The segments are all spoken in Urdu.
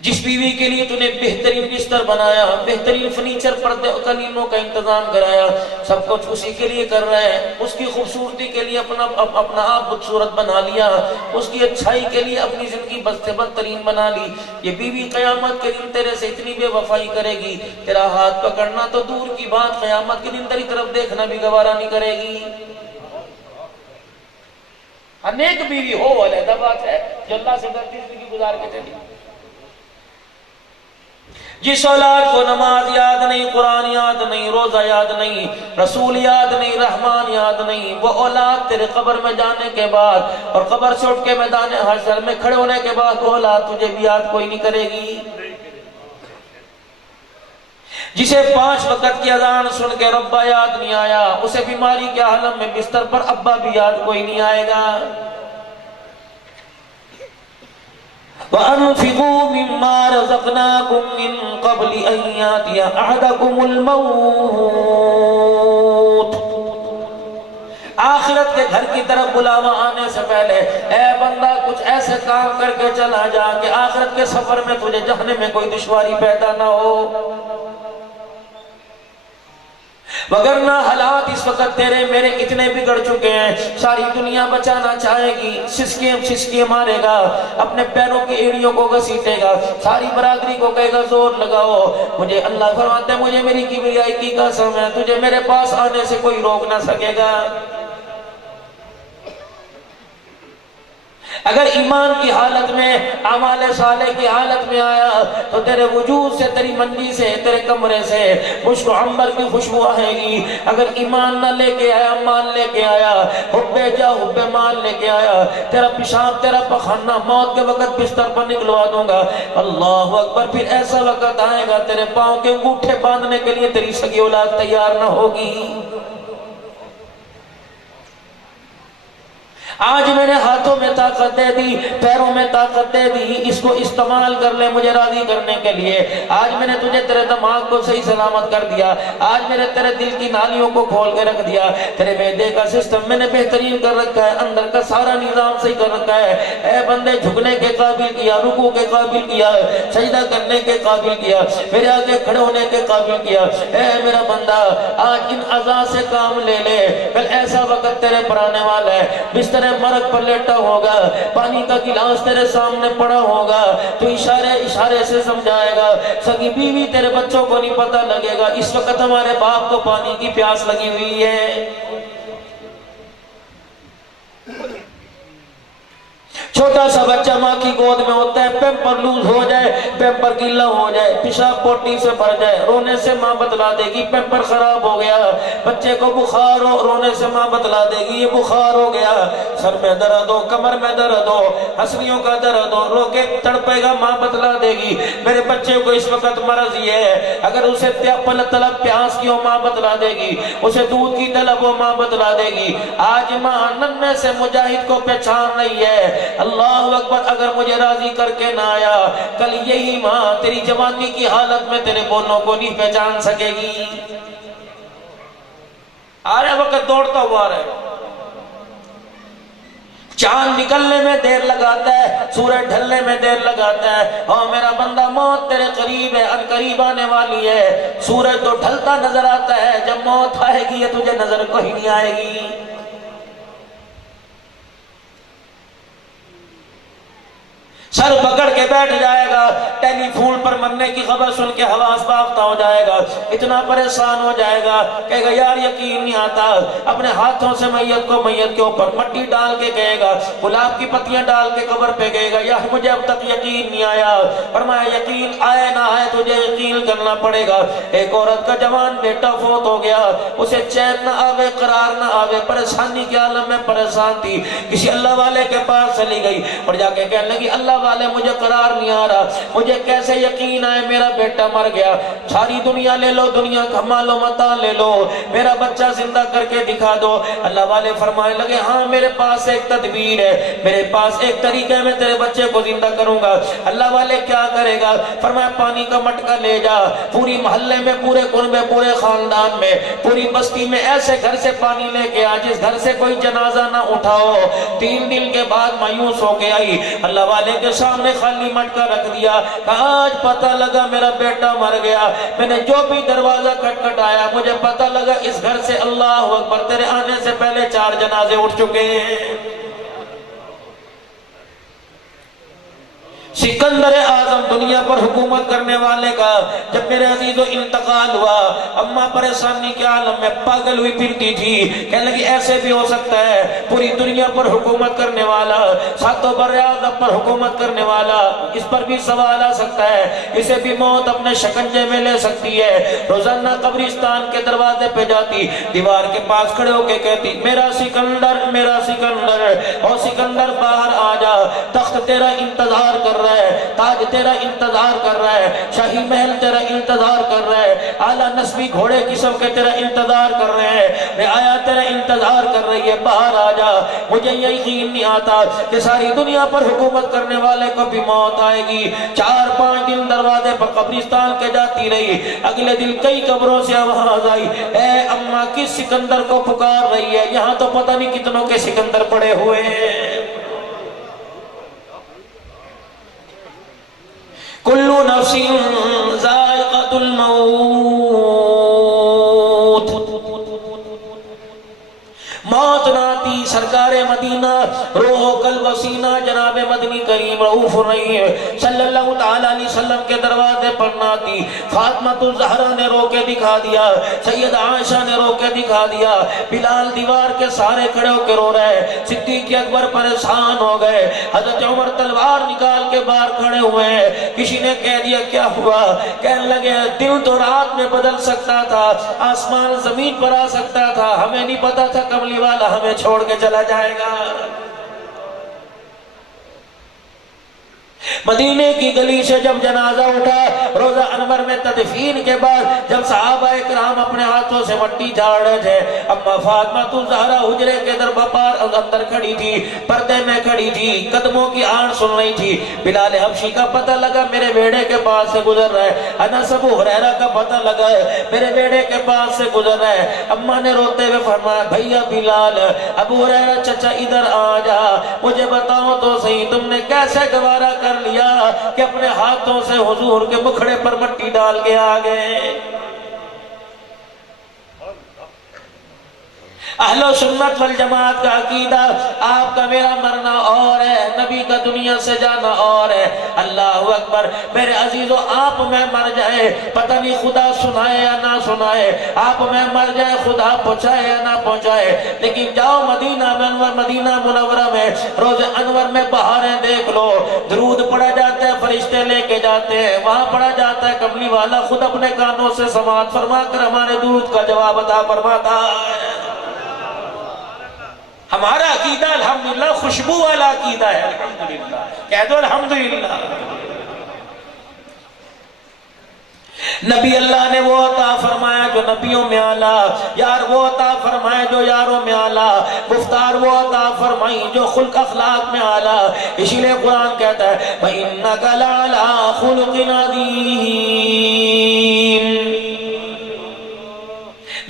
جس بیوی کے لیے تو نے بہترین بستر بنایا، بہترین فرنیچر پردے قلیموں کا انتظام کرایا، سب کچھ اسی کے لیے کر رہے ہیں، اس کی خوبصورتی کے لیے اپنا آپ خوبصورت بنا لیا، اس کی اچھائی کے لیے اپنی زندگی بد سے بدترین بنا لی، یہ بیوی قیامت کے دن تیرے سے اتنی بے وفائی کرے گی، تیرا ہاتھ پکڑنا تو دور کی بات، قیامت کے دن تیری طرف دیکھنا بھی گوارا نہیں کرے گی۔ انیک بیوی ہو علیحدہ بات ہے، جو اللہ سے ڈرتی زندگی گزار کے چلی۔ جس اولاد کو نماز یاد نہیں، قرآن یاد نہیں، روزہ یاد نہیں، رسول یاد نہیں، رحمان یاد نہیں، وہ اولاد تیرے قبر میں جانے کے بعد اور قبر سے اٹھ کے میدان حشر میں کھڑے ہونے کے بعد وہ اولاد تجھے بھی یاد کوئی نہیں کرے گی۔ جسے 5 وقت کی اذان سن کے ربا یاد نہیں آیا، اسے بیماری کے عالم میں بستر پر ابا بھی یاد کوئی نہیں آئے گا۔ وَأَنفِقُوا مِمَّا رَزَقْنَاكُم مِّن قَبْلِ أَن يَأْتِيَ أَحَدَكُمُ الْمَوْتُ۔ آخرت کے گھر کی طرف بلاوا آنے سے پہلے اے بندہ کچھ ایسے کام کر کے چلا جا کہ آخرت کے سفر میں تجھے جانے میں کوئی دشواری پیدا نہ ہو، وگرنہ حالات اس وقت تیرے میرے اتنے بگڑ چکے ہیں، ساری دنیا بچانا چاہے گی، سسکیاں مارے گا، اپنے پیروں کی ایڑیوں کو گھسیٹے گا، ساری برادری کو کہے گا زور لگاؤ، مجھے اللہ فرماتے ہیں مجھے میری کبریائی کی قسم ہے تجھے میرے پاس آنے سے کوئی روک نہ سکے گا۔ اگر ایمان کی حالت میں، اعمال صالح کی حالت میں آیا تو تیرے وجود سے، تیری منجی سے، تیرے کمرے سے مشک و عنبر کی خوشبو آئے گی۔ اگر ایمان نہ لے کے آیا، مال لے کے آیا، حب جا حب مال لے کے آیا، تیرا پیشاب تیرا پخانہ موت کے وقت بستر پر نکلوا دوں گا۔ اللہ اکبر، پھر ایسا وقت آئے گا تیرے پاؤں کے انگوٹھے باندھنے کے لیے تیری سگی اولاد تیار نہ ہوگی۔ آج میں نے ہاتھوں میں طاقت دے دی، پیروں میں طاقت دے دی، اس کو استعمال کر لے مجھے راضی کرنے کے لیے۔ آج میں نے تجھے تیرے دماغ کو صحیح سلامت کر دیا، آج میں نے تیرے دل کی نالیوں کو کھول کے رکھ دیا، تیرے معدے کا سسٹم میں نے بہترین کر رکھا ہے، اندر کا سارا نظام صحیح کر رکھا ہے۔ اے بندے جھکنے کے قابل کیا، رکوع کے قابل کیا، سجدہ کرنے کے قابل کیا، میرے آگے کھڑے ہونے کے قابل کیا۔ اے میرا بندہ آج ان اعضاء سے کام لے لے، کل ایسا وقت تیرے پر آنے والا ہے، بستر مرگ پر لیٹا ہوگا، پانی کا گلاس تیرے سامنے پڑا ہوگا، تو اشارے سے سمجھائے گا، سگی بیوی تیرے بچوں کو نہیں پتہ لگے گا اس وقت ہمارے باپ کو پانی کی پیاس لگی ہوئی ہے۔ چھوٹا سا بچہ ماں کی گود میں ہوتا ہے، پیمپر لوز ہو جائے، پیمپر گیلا ہو جائے، پیشاب پوٹی سے بھر جائے، رونے سے ماں بتلا دے گی پیمپر خراب ہو گیا۔ بچے کو بخار ہو، رونے سے ماں بتلا دے گی یہ بخار ہو گیا۔ سر میں درد ہو، کمر میں درد ہو، ہنسلیوں کا درد ہو، رو کے تڑپے گا ماں بتلا دے گی میرے بچے کو اس وقت مرض یہ ہے۔ اگر اسے طلب پیاس کی ہو ماں بتلا دے گی، اسے دودھ کی طلب ہو ماں بتلا دے گی۔ آج ماں ننھے سے مجاہد کو پہچان نہیں ہے۔ اللہ اکبر، اگر مجھے راضی کر کے نہ آیا کل یہی ماں تیری جوانی کی حالت میں تیرے بولوں کو نہیں پہچان سکے گی۔ آ رہے وقت دوڑتا ہوا رہے، چاند نکلنے میں دیر لگاتا ہے، سورج ڈھلنے میں دیر لگاتا ہے، اور میرا بندہ موت تیرے قریب ہے، ان قریب آنے والی ہے۔ سورج تو ڈھلتا نظر آتا ہے، جب موت آئے گی یہ تجھے نظر کوئی نہیں آئے گی۔ سر پکڑ کے بیٹھ جائے گا، ٹیلی فون پر مرنے کی خبر سن کے حواس باختہ ہو جائے گا، اتنا پریشان ہو جائے گا، کہے گا یار یقین نہیں آتا۔ اپنے ہاتھوں سے میت کے اوپر مٹی ڈال کے کہے گا، گلاب کی پتیاں ڈال کے قبر پہ کہے گا یار مجھے اب تک یقین نہیں آیا۔ فرمایا یقین آئے نہ آئے تجھے یقین کرنا پڑے گا۔ ایک عورت کا جوان بیٹا فوت ہو گیا، اسے چین نہ آوے، قرار نہ آوے، پریشانی کے عالم میں پریشان تھی، کسی اللہ والے کے پاس چلی گئی اور جا کے کہنے لگی اللہ والے مجھے قرار نہیں آ رہا، مجھے کیسے یقین آئے میرا بیٹا مر گیا، ساری دنیا لے لو، دنیا کا مال و متاع لے لو، میرا بچہ زندہ کر کے دکھا دو۔ اللہ والے فرمائے لگے ہاں میرے پاس ایک تدبیر ہے، میرے پاس ایک طریقہ ہے، میں تیرے بچے کو زندہ کروں گا۔ اللہ والے کیا کرے گا؟ فرمایا پانی کا مٹکا لے جا، پوری محلے میں، پورے کنبے، پورے خاندان میں، پوری بستی میں ایسے گھر سے پانی لے کے آ جس گھر سے کوئی جنازہ نہ اٹھاؤ۔ 3 دن کے بعد مایوس ہو کے آئی، اللہ والے کے سامنے خالی مٹکا رکھ دیا، کہا آج پتہ لگا میرا بیٹا مر گیا، میں نے جو بھی دروازہ کھٹکھٹایا مجھے پتہ لگا اس گھر سے اللہ اکبر تیرے آنے سے پہلے 4 جنازے اٹھ چکے ہیں۔ سکندر اعظم دنیا پر حکومت کرنے والے کا جب میرے عزیزو انتقال ہوا، اماں پریشانی کے عالم میں پاگل ہوئی پھرتی تھی، کہنے لگی ایسے بھی ہو سکتا ہے پوری دنیا پر حکومت کرنے والا، ساتوں بر اعظم پر حکومت کرنے والا، اس پر بھی سوال آ سکتا ہے، اسے بھی موت اپنے شکنجے میں لے سکتی ہے۔ روزانہ قبرستان کے دروازے پہ جاتی، دیوار کے پاس کھڑے ہو کے کہتی میرا سکندر، میرا سکندر، اور سکندر باہر آ جا، تخت تیرا انتظار کر رہا ہے، تاج تیرا انتظار کر رہا ہے، شاہی محل تیرا انتظار کر رہا ہے، اعلیٰ نسبی گھوڑے قسم کے تیرا انتظار کر رہے ہیں، میں آیا تیرا انتظار کر رہی ہے، باہر آ جا۔ مجھے یقین نہیں آتا کہ ساری دنیا پر حکومت کرنے والے کو بھی موت آئے گی۔ 4-5 دن دروازے پر قبرستان کے جاتی رہی، اگلے دن کئی قبروں سے آواز آئی، اے اماں کس سکندر کو پکار رہی ہے؟ یہاں تو پتہ نہیں کتنوں کے سکندر پڑے ہوئے ہیں۔ کلو نفس ذائقۃ الموت، موت نہ آتی سرکار مدینہ روح قلب سینہ جناب مدنی کریم رؤوف الرحیم صلی اللہ تعالیٰ علیہ وسلم کے دروازے پر نہ آتی۔ فاطمہ الزہرا نے رو کے دکھا دیا، سید عائشہ نے رو کے دکھا دیا، بلال دیوار کے سارے کھڑے ہو کے رو رہے، صدیق اکبر پریشان ہو گئے، حضرت عمر تلوار نکال کے باہر کھڑے ہوئے ہیں۔ کسی نے کہہ دیا کیا ہوا؟ کہنے لگے دن تو رات میں بدل سکتا تھا، آسمان زمین پر آ سکتا تھا، ہمیں نہیں پتا تھا کملی والا ہمیں چھوڑ کے چلا جائے گا۔ مدینے کی گلی سے جب جنازہ اٹھا، روزہ انور میں تدفین کے بعد جب صحابہ اکرام اپنے ہاتھوں سے مٹی جھاڑ رہے تھے، اما فاطمہ الزہرا حجرے کے اندر کھڑی تھی، پردے میں کھڑی تھی، قدموں کی آن سن رہی تھی۔ بلال حبشی کا پتہ لگا میرے بیڑے کے پاس سے گزر رہا ہے، انس ابو ہریرہ کا پتہ لگا ہے میرے بیڑے کے پاس سے گزر رہا ہے۔ اما نے روتے ہوئے فرمایا بھیا بلال، ابو ہریرہ چچا ادھر آ جا، مجھے بتاؤ تو صحیح تم نے کیسے گوارا کر لیا کہ اپنے ہاتھوں سے حضور کے مکھڑے پر مٹی ڈال کے آگئے۔ اہل و سنت والجماعت کا عقیدہ آپ کا میرا مرنا اور ہے، نبی کا دنیا سے جانا اور ہے۔ اللہ اکبر میرے عزیزو، آپ میں مر جائے پتہ نہیں خدا سنائے یا نہ سنائے، آپ میں مر جائے خدا پہنچائے یا نہ پہنچائے، لیکن جاؤ مدینہ منورہ میں روز انور میں بہاریں دیکھ لو، درود پڑھا جاتا ہے، فرشتے لے کے جاتے ہیں، وہاں پڑھا جاتا ہے، کملی والا خود اپنے کانوں سے سماعت فرما کر ہمارے درود کا جواب عطا فرماتا ہے۔ ہمارا عقیدہ الحمدللہ خوشبو والا عقیدہ ہے، الحمدللہ کہہ دو الحمدللہ۔ نبی اللہ نے وہ عطا فرمایا جو نبیوں میں اعلیٰ، یار وہ عطا فرمایا جو یاروں میں اعلیٰ، گفتار وہ عطا فرمائی جو خلق اخلاق میں اعلیٰ۔ اسی لئے قرآن کہتا ہے وَإِنَّكَ لَعَلَىٰ خُلُقٍ عَظِيمٍ۔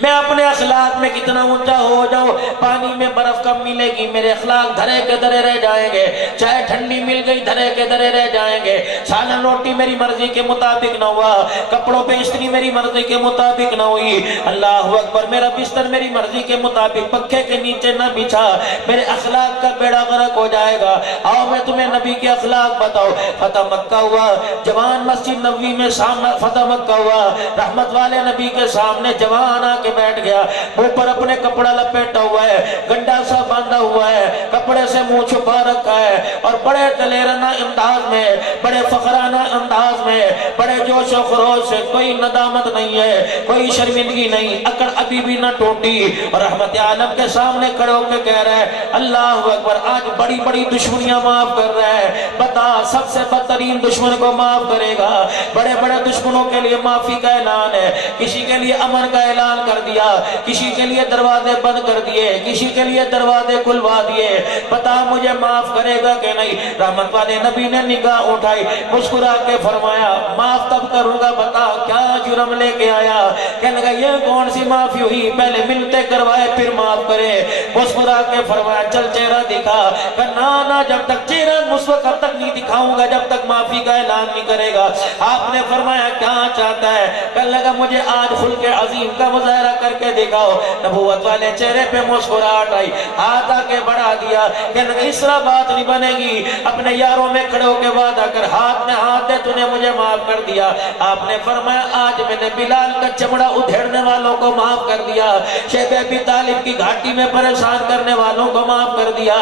میں اپنے اخلاق میں کتنا اونچا ہو جاؤں، پانی میں برف کم ملے گی، میرے اخلاق دھرے کے دھرے رہ جائیں گے، چاہے ٹھنڈی مل گئی دھرے کے دھرے رہ جائیں گے، سالن روٹی میری مرضی کے مطابق نہ ہوا، کپڑوں پہ استری میری مرضی کے مطابق نہ ہوئی، اللہ اکبر میرا بستر میری مرضی کے مطابق پنکھے کے نیچے نہ بچھا، میرے اخلاق کا بیڑا غرق ہو جائے گا۔ آؤ میں تمہیں نبی کے اخلاق بتاؤ۔ فتح مکہ ہوا، جوان مسجد نبوی میں فتح مکہ ہوا، رحمت والے نبی کے سامنے جوان آ کے بیٹھ گیا، اوپر اپنے کپڑا لپیٹا ہوا ہے، گنڈا سا باندھا ہوا ہے، کپڑے سے منہ چھپا رکھا ہے، اور بڑے دلیرانہ انداز میں، بڑے فخرانہ انداز میں، بڑے جوش و خروش سے، کوئی ندامت نہیں ہے، کوئی شرمندگی نہیں، اکڑ ابھی بھی نہ ٹوٹی، اور رحمت عالم کے سامنے کھڑے ہو کے کہہ رہا ہے اللہ اکبر آج بڑی بڑی دشمنیاں معاف کر رہا ہے، بتا سب سے بدترین دشمن کو معاف کرے گا، بڑے بڑے دشمنوں کے لیے معافی کا اعلان ہے، کسی کے لیے امن کا اعلان کر دیا، کسی کے لیے دروازے بند کر دیے، کسی کے لیے دروازے کھلوا دیے، بتا مجھے معاف کرے گا کہ نہیں؟ رحمت والے نبی نے نگاہ اٹھائی، مسکرا کے فرمایا معاف تب کروں گا، بتا کیا جرم لے کے آیا، کہنے لگا یہ کون سی معافی ہوئی، پہلے ملتے کروائے پھر معاف کرے۔ مسکرا کے فرمایا چل چہرہ دکھا، کہ نا جب تک چہرہ اس وقت تک نہیں دکھاؤں گا جب تک معافی کا اعلان نہیں کرے گا۔ آپ نے فرمایا کیا چاہتا ہے، کہنے لگا مجھے آج خلق عظیم کا مظاہرہ کر کے دکھاؤ۔ نبوت والے چہرے پہ مسکراہٹ آئی، ہاتھ آ کے بڑھا دیا، کہنے لگا اس طرح بات نہیں بنے گی، اپنے یاروں میں کھڑے ہو کے وعدہ کر، ہاتھ میں ہاتھ دے تو نے مجھے معاف کر دیا۔ آپ نے فرمایا آج میں نے بلال کا چمڑا ادھیڑنے والوں کو معاف کر دیا، شیخ ابی طالب کی گھاٹی میں پریشان کرنے والوں کو معاف کر دیا،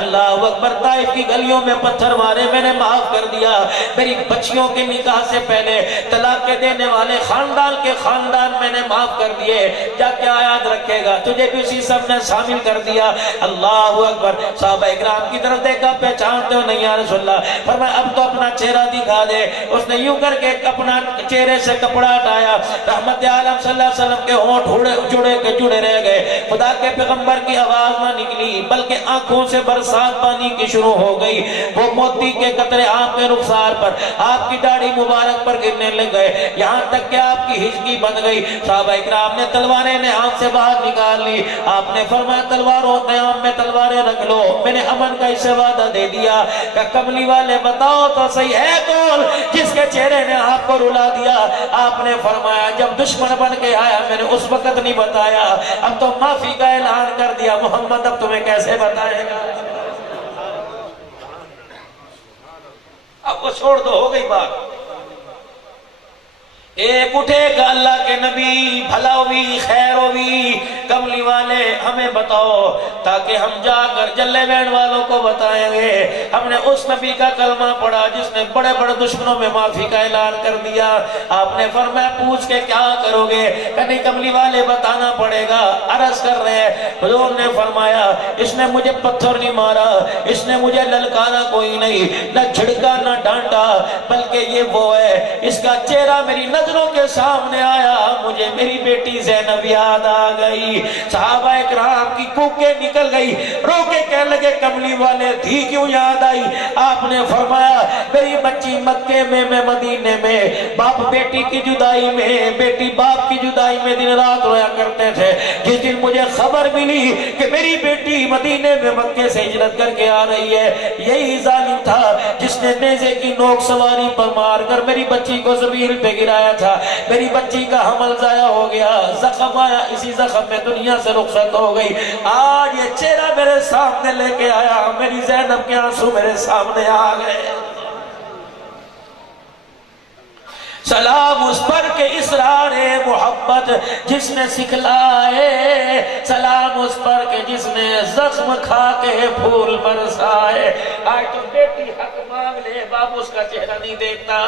اللہ اکبر، طائف کی گلیوں میں پتھر مارے میں نے معاف کر دیا، میری بچیوں کے نکاح سے پہلے طلاق دینے والے خاندان کے خاندان میں نے معاف کر دیے، جا کیا یاد رکھے گا، تجھے بھی اسی سب نے شامل کر دیا۔ اللہ اکبر، صحابہ اکرام کی طرف دیکھا، پہچانتے ہو نہیں یا رسول اللہ؟ فرمایا اب تو اپنا چہرہ دکھا دے۔ اس نے یوں کر کے اپنا چہرے سے کپڑا ہٹایا، رحمت عالم صلی اللہ علیہ وسلم کے ہونٹ جڑے رہ گئے، خدا کے پیغمبر کی آواز نہ نکلی بلکہ آنکھوں سے برسات پانی کی شروع ہو گئی، وہ موتی کے قطرے آپ کے رخسار پر، آپ کی داڑھی مبارک پر گرنے لگ گئے، یہاں تک کہ آپ کی ہجکی بن گئی۔ صحابہ اکرام نے تلواریں ہاتھ سے باہر نکال لی، آپ نے فرمایا تلواروں نیام میں تلواریں رکھ لو، میں نے امن کا اسے وعدہ دے دیا۔ کہ کملی والے بتاؤ تو صحیح ہے کون جس کے چہرے نے آپ کو رلا دیا؟ آپ نے فرمایا جب دشمن بن کے آیا میں نے اس وقت نہیں بتایا، اب تو معافی کا اعلان کر دیا، محمد اب تمہیں کیسے بتائے گا؟ اب وہ چھوڑ دو، ہو گئی بات۔ ایک اٹھے گا اللہ کے نبی، بھلا ہوئی خیر ہوئی، کملی والے ہمیں بتاؤ تاکہ ہم جا کر جلے بین والوں کو بتائیں گے ہم نے اس نبی کا کلمہ پڑھا جس نے بڑے بڑے دشمنوں میں معافی کا اعلان کر دیا۔ آپ نے فرمایا پوچھ کے کیا کرو گے؟ کہنے کملی والے بتانا پڑے گا۔ عرض کر رہے ہیں، حضور نے فرمایا اس نے مجھے پتھر نہیں مارا، اس نے مجھے للکارا کوئی نہیں، نہ جھڑکا نہ ڈانٹا، بلکہ یہ وہ ہے اس کا چہرہ میری نظروں کے سامنے آیا، مجھے میری بیٹی زینب یاد آ گئی۔ صحابہ اکرام کی کوکیں نکل گئی، رو کے کہنے لگے کملی والے دھی کیوں یاد آئی؟ آپ نے فرمایا میری بچی مکے میں، میں مدینے میں، باپ بیٹی کی جدائی میں، بیٹی باپ کی جدائی میں دن رات رویا کرتے تھے۔ جس دن مجھے خبر ملی کہ میری بیٹی مدینے میں مکے سے ہجرت کر کے آ رہی ہے، یہی ظالم تھا جس نے نیزے کی نوک سواری پر مار کر میری بچی کو زمین پہ گرایا تھا، میری بچی کا حمل ضائع ہو گیا، زخم آیا، اسی زخم میں دنیا سے رخصت ہو گئی۔ آج یہ چہرہ میرے سامنے لے کے آیا، میری زینب کے آنسو میرے سامنے آ گئے۔ سلام اس پر کے اسرار محبت جس نے سکھلائے، سلام اس پر کے جس نے زخم کھا کے پھول برسائے۔ آج تو بیٹی حق مانگ لے، باپ اس کا چہرہ نہیں دیکھتا۔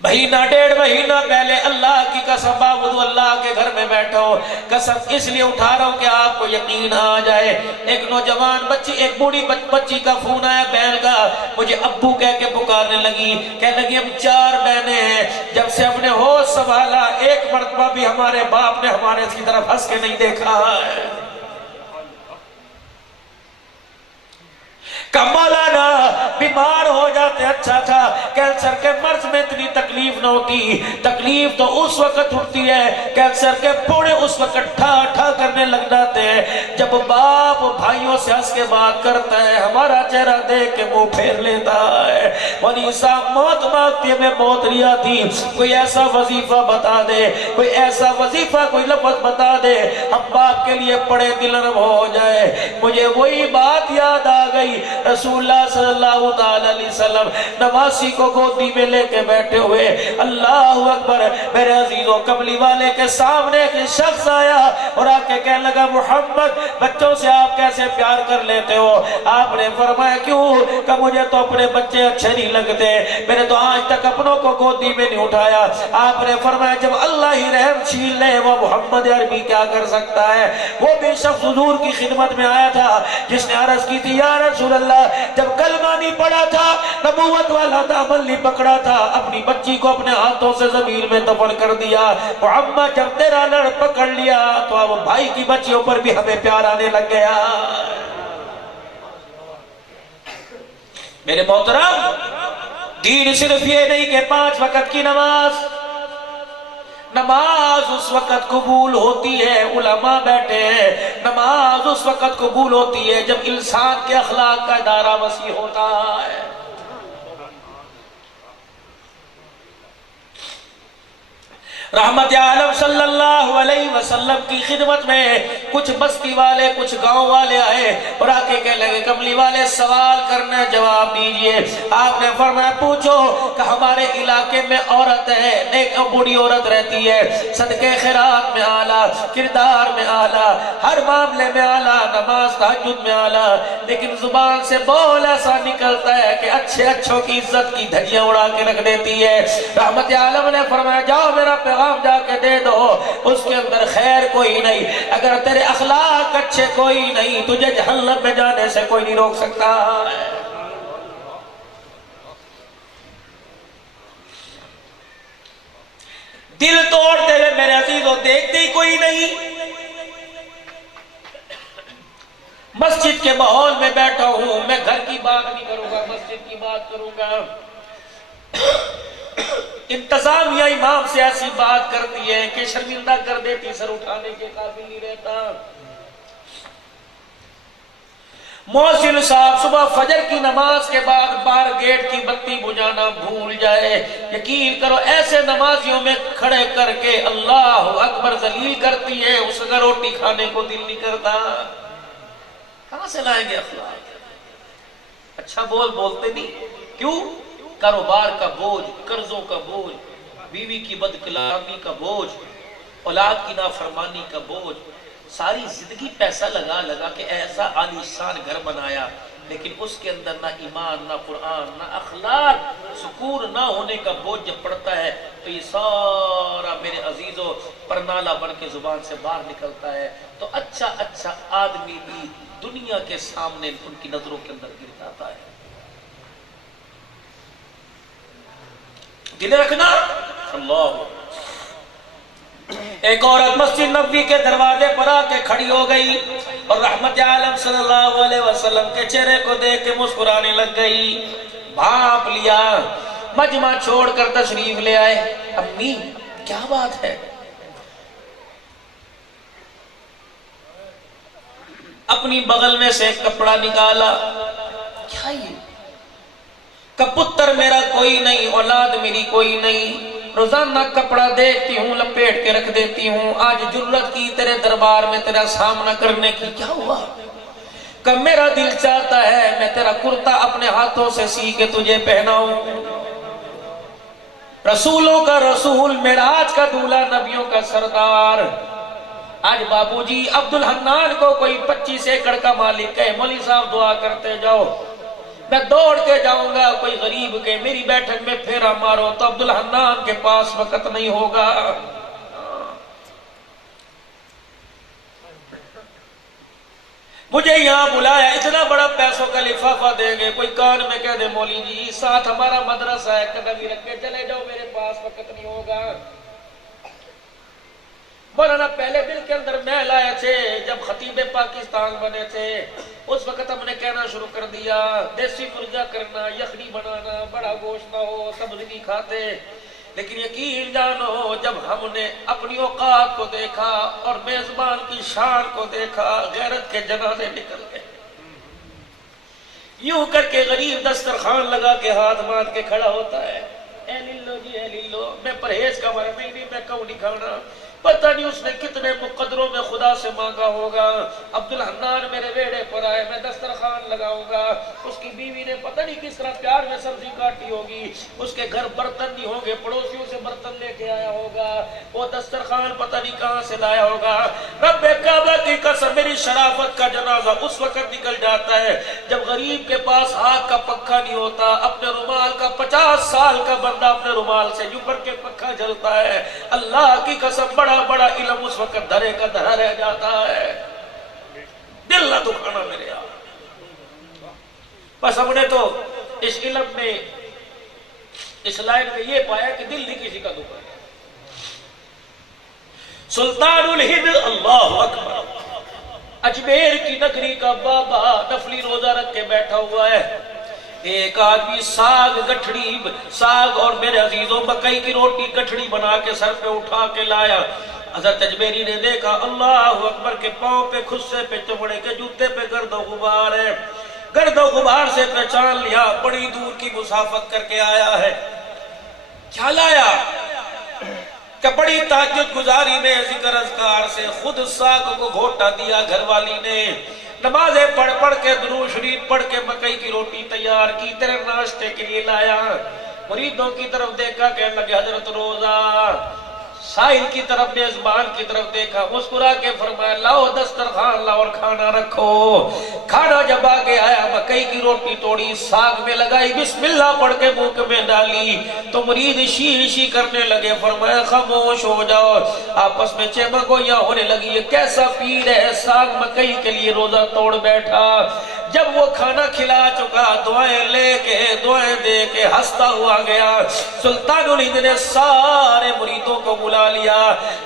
مہینہ ڈیڑھ مہینہ پہلے اللہ کی قسم باوجود اللہ کے گھر میں بیٹھا ہو، قسم اس لیے اٹھا رہا ہوں کہ آپ کو یقین آ جائے۔ ایک نوجوان بچی، ایک بوڑھی بچی کا فون آیا بہن کا، مجھے ابو کہہ کے پکارنے لگی، کہنے لگی ہم 4 بہنیں ہیں، جب سے ہم نے ہوش سنبھالا ایک مرتبہ بھی ہمارے باپ نے ہمارے اس کی طرف ہنس کے نہیں دیکھا ہے۔ مولانا بیمار ہو جاتے اچھا تھا، کینسر کے مرض میں اتنی تکلیف نہ ہوتی، تکلیف تو اس وقت اٹھتی ہے کینسر کے پوڑے اس وقت ٹھا ٹھا کرنے لگ جاتے ہیں جب باپ بھائیوں سے ہنس کے بات کرتا ہے، ہمارا چہرہ دیکھ کے منہ پھیر لیتا ہے۔ ولی صاحب موت مانگتی ہے، میں موت نہیں آتی، کوئی ایسا وظیفہ بتا دے، کوئی ایسا وظیفہ، کوئی لفظ بتا دے ہم باپ کے لیے پڑے دل نرم ہو جائے۔ مجھے وہی بات یاد آ گئی، رسول اللہ صلی اللہ علیہ وسلم نواسی کو گودی میں لے کے بیٹھے ہوئے، اللہ اکبر، میرے عزیزوں کملی والے کے سامنے ایک شخص آیا اور آ کے کہنے لگا محمد بچوں سے آپ کیسے پیار کر لیتے ہو؟ آپ نے فرمایا کیوں؟ کہ مجھے تو اپنے بچے اچھے نہیں لگتے، میں نے تو آج تک اپنوں کو گودی میں نہیں اٹھایا۔ آپ نے فرمایا جب اللہ ہی رحم چھین لے وہ محمد عربی کیا کر سکتا ہے؟ وہ بھی شخص حضور کی خدمت میں آیا تھا جس نے عرض کی تھی یا رسول اللہ جب کلمہ نہیں پڑھا تھا، نبوت والا دامن نہیں پکڑا تھا، اپنی بچی کو اپنے ہاتھوں سے زمین میں دفن کر دیا، محمد جب تیرا لڑ پکڑ لیا تو اب بھائی کی بچیوں پر بھی ہمیں پیار آنے لگ گیا۔ میرے محترم دین صرف یہ نہیں کہ 5 وقت کی نماز اس وقت قبول ہوتی ہے، علماء بیٹھے ہیں، نماز اس وقت قبول ہوتی ہے جب انسان کے اخلاق کا دائرہ وسیع ہوتا ہے۔ رحمت عالم صلی اللہ علیہ وسلم کی خدمت میں کچھ بستی والے، کچھ گاؤں والے آئے اور آ کے کہنے لگے کملی والے سوال کرنا جواب دیجئے۔ آپ نے فرمایا پوچھو کہ ہمارے علاقے میں عورت ہے، ایک بوڑھی عورت رہتی ہے، صدقے خیرات میں اعلیٰ، کردار میں اعلیٰ، ہر معاملے میں اعلیٰ، نماز تہجد میں اعلیٰ، لیکن زبان سے بول ایسا نکلتا ہے کہ اچھوں کی عزت کی دھجیاں اڑا کے رکھ دیتی ہے۔ رحمت عالم نے فرمایا جاؤ میرا پیغام جا کے دے دو، اس کے اندر خیر کوئی نہیں، اگر تیرے اخلاق اچھے کوئی نہیں، تجھے جہنم میں جانے سے کوئی نہیں روک سکتا۔ دل توڑتے ہوئے میرے عزیزوں دیکھتے ہی کوئی نہیں، مسجد کے ماحول میں بیٹھا ہوں، میں گھر کی بات نہیں کروں گا، مسجد کی بات کروں گا۔ انتظامیہ امام سے ایسی بات کرتی ہے کہ شرمندہ کر دیتی، سر اٹھانے کے قابل نہیں رہتا۔ مؤذن صاحب صبح فجر کی نماز کے بعد بار گیٹ کی بتی بجھانا بھول جائے، یقین کرو ایسے نمازیوں میں کھڑے کر کے اللہ اکبر ذلیل کرتی ہے، اس کا روٹی کھانے کو دل نہیں کرتا۔ کہاں سے لائیں گے اخلاق؟ اچھا بولتے نہیں، کیوں؟ کاروبار کا بوجھ، قرضوں کا بوجھ، بیوی کی بدکلامی کا بوجھ، اولاد کی نافرمانی کا بوجھ، ساری زندگی پیسہ لگا کے ایسا عالیشان گھر بنایا، لیکن اس کے اندر نہ ایمان، نہ قرآن، نہ اخلاق، سکون نہ ہونے کا بوجھ جب پڑتا ہے تو یہ سارا میرے عزیزوں پرنالہ بن کے زبان سے باہر نکلتا ہے۔ تو اچھا آدمی بھی دنیا کے سامنے ان کی نظروں کے اندر گر جاتا ہے۔ دل رکھنا۔ اللہ، ایک عورت مسجد نبوی کے دروازے پر آ کے کھڑی ہو گئی اور رحمت عالم صلی اللہ علیہ وسلم کے چہرے کو دیکھ کے مسکرانے لگ گئی، بھانپ لیا، مجمع چھوڑ کر تشریف لے آئے۔ امی کیا بات ہے؟ اپنی بغل میں سے کپڑا نکالا، کیا یہ کہ پتر میرا کوئی نہیں، اولاد میری کوئی نہیں، روزانہ کپڑا دیکھتی ہوں لپیٹ کے رکھ دیتی ہوں، آج جرت کی تیرے دربار میں تیرا سامنا کرنے کی، کیا ہوا؟ کہ میرا دل چاہتا ہے میں تیرا کرتا اپنے ہاتھوں سے سی کے تجھے پہناؤں۔ رسولوں کا رسول، معراج کا دولہا، نبیوں کا سردار۔ آج بابو جی عبدالحنان کو کوئی 25 ایکڑ کا مالک ہے، مولوی صاحب دعا کرتے جاؤ، میں دوڑ کے جاؤں گا، کوئی غریب کے میری بیٹھک میں پھیرا مارو تو عبدالحنان کے پاس وقت نہیں ہوگا۔ مجھے یہاں بلایا، اتنا بڑا پیسوں کا لفافہ دیں گے، کوئی کان میں کہہ دے مولوی جی ساتھ ہمارا مدرسہ ہے، قدم رکھ کے چلے جاؤ، میرے پاس وقت نہیں ہوگا۔ مولانا پہلے دل کے اندر محل آئے تھے جب خطیب پاکستان بنے تھے، اس وقت ہم نے کہنا شروع کر دیا دیسی مرغا کرنا، یخنی بنانا، بڑا گوشت نہ ہو، سبزی نہیں کھاتے، لیکن یقین جانو جب ہم نے اپنی اوقات کو دیکھا اور میزبان کی شان کو دیکھا، غیرت کے جنازے نکل گئے۔ یوں کر کے غریب دسترخوان لگا کے ہاتھ باندھ کے کھڑا ہوتا ہے، اے للو جی اے للو، میں پرہیز کا مرا نہیں، میں کہوں نہیں کھانا۔ پتہ نہیں اس نے کتنے مقدروں میں خدا سے مانگا ہوگا۔ عبدالحنان میرے ویڑے پر آئے، میں دسترخوان لگاؤں گا، اس کی بیوی نے پتہ نہیں کس طرح پیار میں سبزی کاٹی ہوگی، اس کے گھر برتن نہیں ہوں گے، پڑوسیوں سے برتن لے کے آیا ہوگا، وہ دسترخوان پتہ نہیں کہاں سے لایا ہوگا۔ رب کعبہ کی قسم میری شرافت کا جنازہ اس وقت نکل جاتا ہے جب غریب کے پاس ہاتھ کا پکا نہیں ہوتا، اپنے رومال کا 50 سال کا بندہ اپنے رومال سے یوں کر کے پکا جلتا ہے۔ اللہ کی قسم بڑا علم اس وقت دھرے کا دھرا رہ جاتا ہے۔ دل نہ دکھانا میرے یار، بس ہم نے تو اس علم میں، اس لائن میں یہ پایا کہ دل نہیں کسی کا دکھا۔ سلطان الہند، اللہ اکبر، اجمیر کی نگری کا بابا نفلی روزہ رکھ کے بیٹھا ہوا ہے، ایک آدمی ساگ گٹھڑی ساگ اور میرے عزیزوں مکئی کی روٹی گٹھڑی بنا کے سر پہ اٹھا کے لایا. حضرت اجمیری نے دیکھا اللہ اکبر کے پاؤں پہ خصے پہ چمڑے کے جوتے پہ گرد و غبار ہے. گرد و غبار سے پہچان لیا بڑی دور کی مسافت کر کے آیا ہے. کیا لایا کہ بڑی تہجد گزاری میں ذکر اذکار سے خود ساگ کو گھوٹا دیا گھر والی نے. نمازیں پڑھ پڑھ کے درود شریف پڑھ کے مکئی کی روٹی تیار کی تیرے ناشتے کے لیے لایا. مریدوں کی طرف دیکھا کہنے لگے حضرت روزہ. سائل کی طرف میزبان کی طرف دیکھا مسکرا کے فرمایا لاؤ دسترخوان لاؤ اور کھانا رکھو. کھانا جب آگے آیا مکئی کی روٹی توڑی ساگ میں لگائی بسم اللہ پڑھ کے منہ میں ڈالی تو مرید شی شی کرنے لگے. فرمایا خاموش ہو جاؤ. آپس میں چہمگویاں ہونے لگی یہ کیسا پیر ہے ساگ مکئی کے لیے روزہ توڑ بیٹھا. جب وہ کھانا کھلا چکا دعائیں لے کے دعائیں دے کے ہنستا ہوا گیا. سلطان الہند نے سارے مریدوں کو بلا لیا.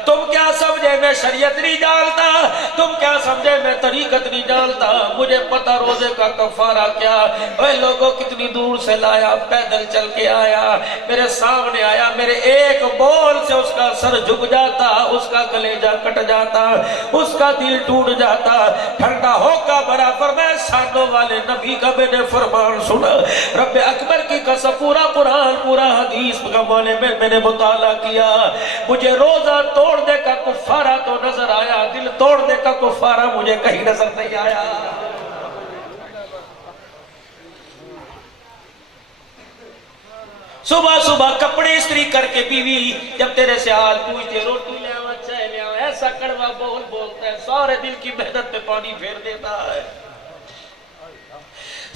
تم کیا سمجھے میں شریعت نہیں جانتا, تم کیا سمجھے میں طریقت نہیں جانتا, مجھے پتا روزے کا کفارہ کیا. اے لوگوں کتنی دور سے لایا پیدل چل کے آیا میرے سامنے آیا. میرے ایک بول سے اس کا سر جھک جاتا, اس کا کلیجہ کٹ جاتا, اس کا دل ٹوٹ جاتا. ٹھنڈا ہو کا برابر میں سانوں والے نبی کا میں نے فرمان سنا. رب اکبر کی قسم پورا قرآن پورا حدیث کا میں نے مطالعہ کیا. مجھے روزہ توڑنے کا کفارہ تو نظر آیا, دل توڑنے کا کفارہ مجھے کہیں نظر نہیں آیا. صبح صبح کپڑے استری کر کے بیوی جب تیرے سے حال پوچھتے روٹی لے آؤ چائے لے آؤ ایسا کڑوا بول بولتا ہے سارے دل کی محنت پہ پانی پھیر دیتا ہے.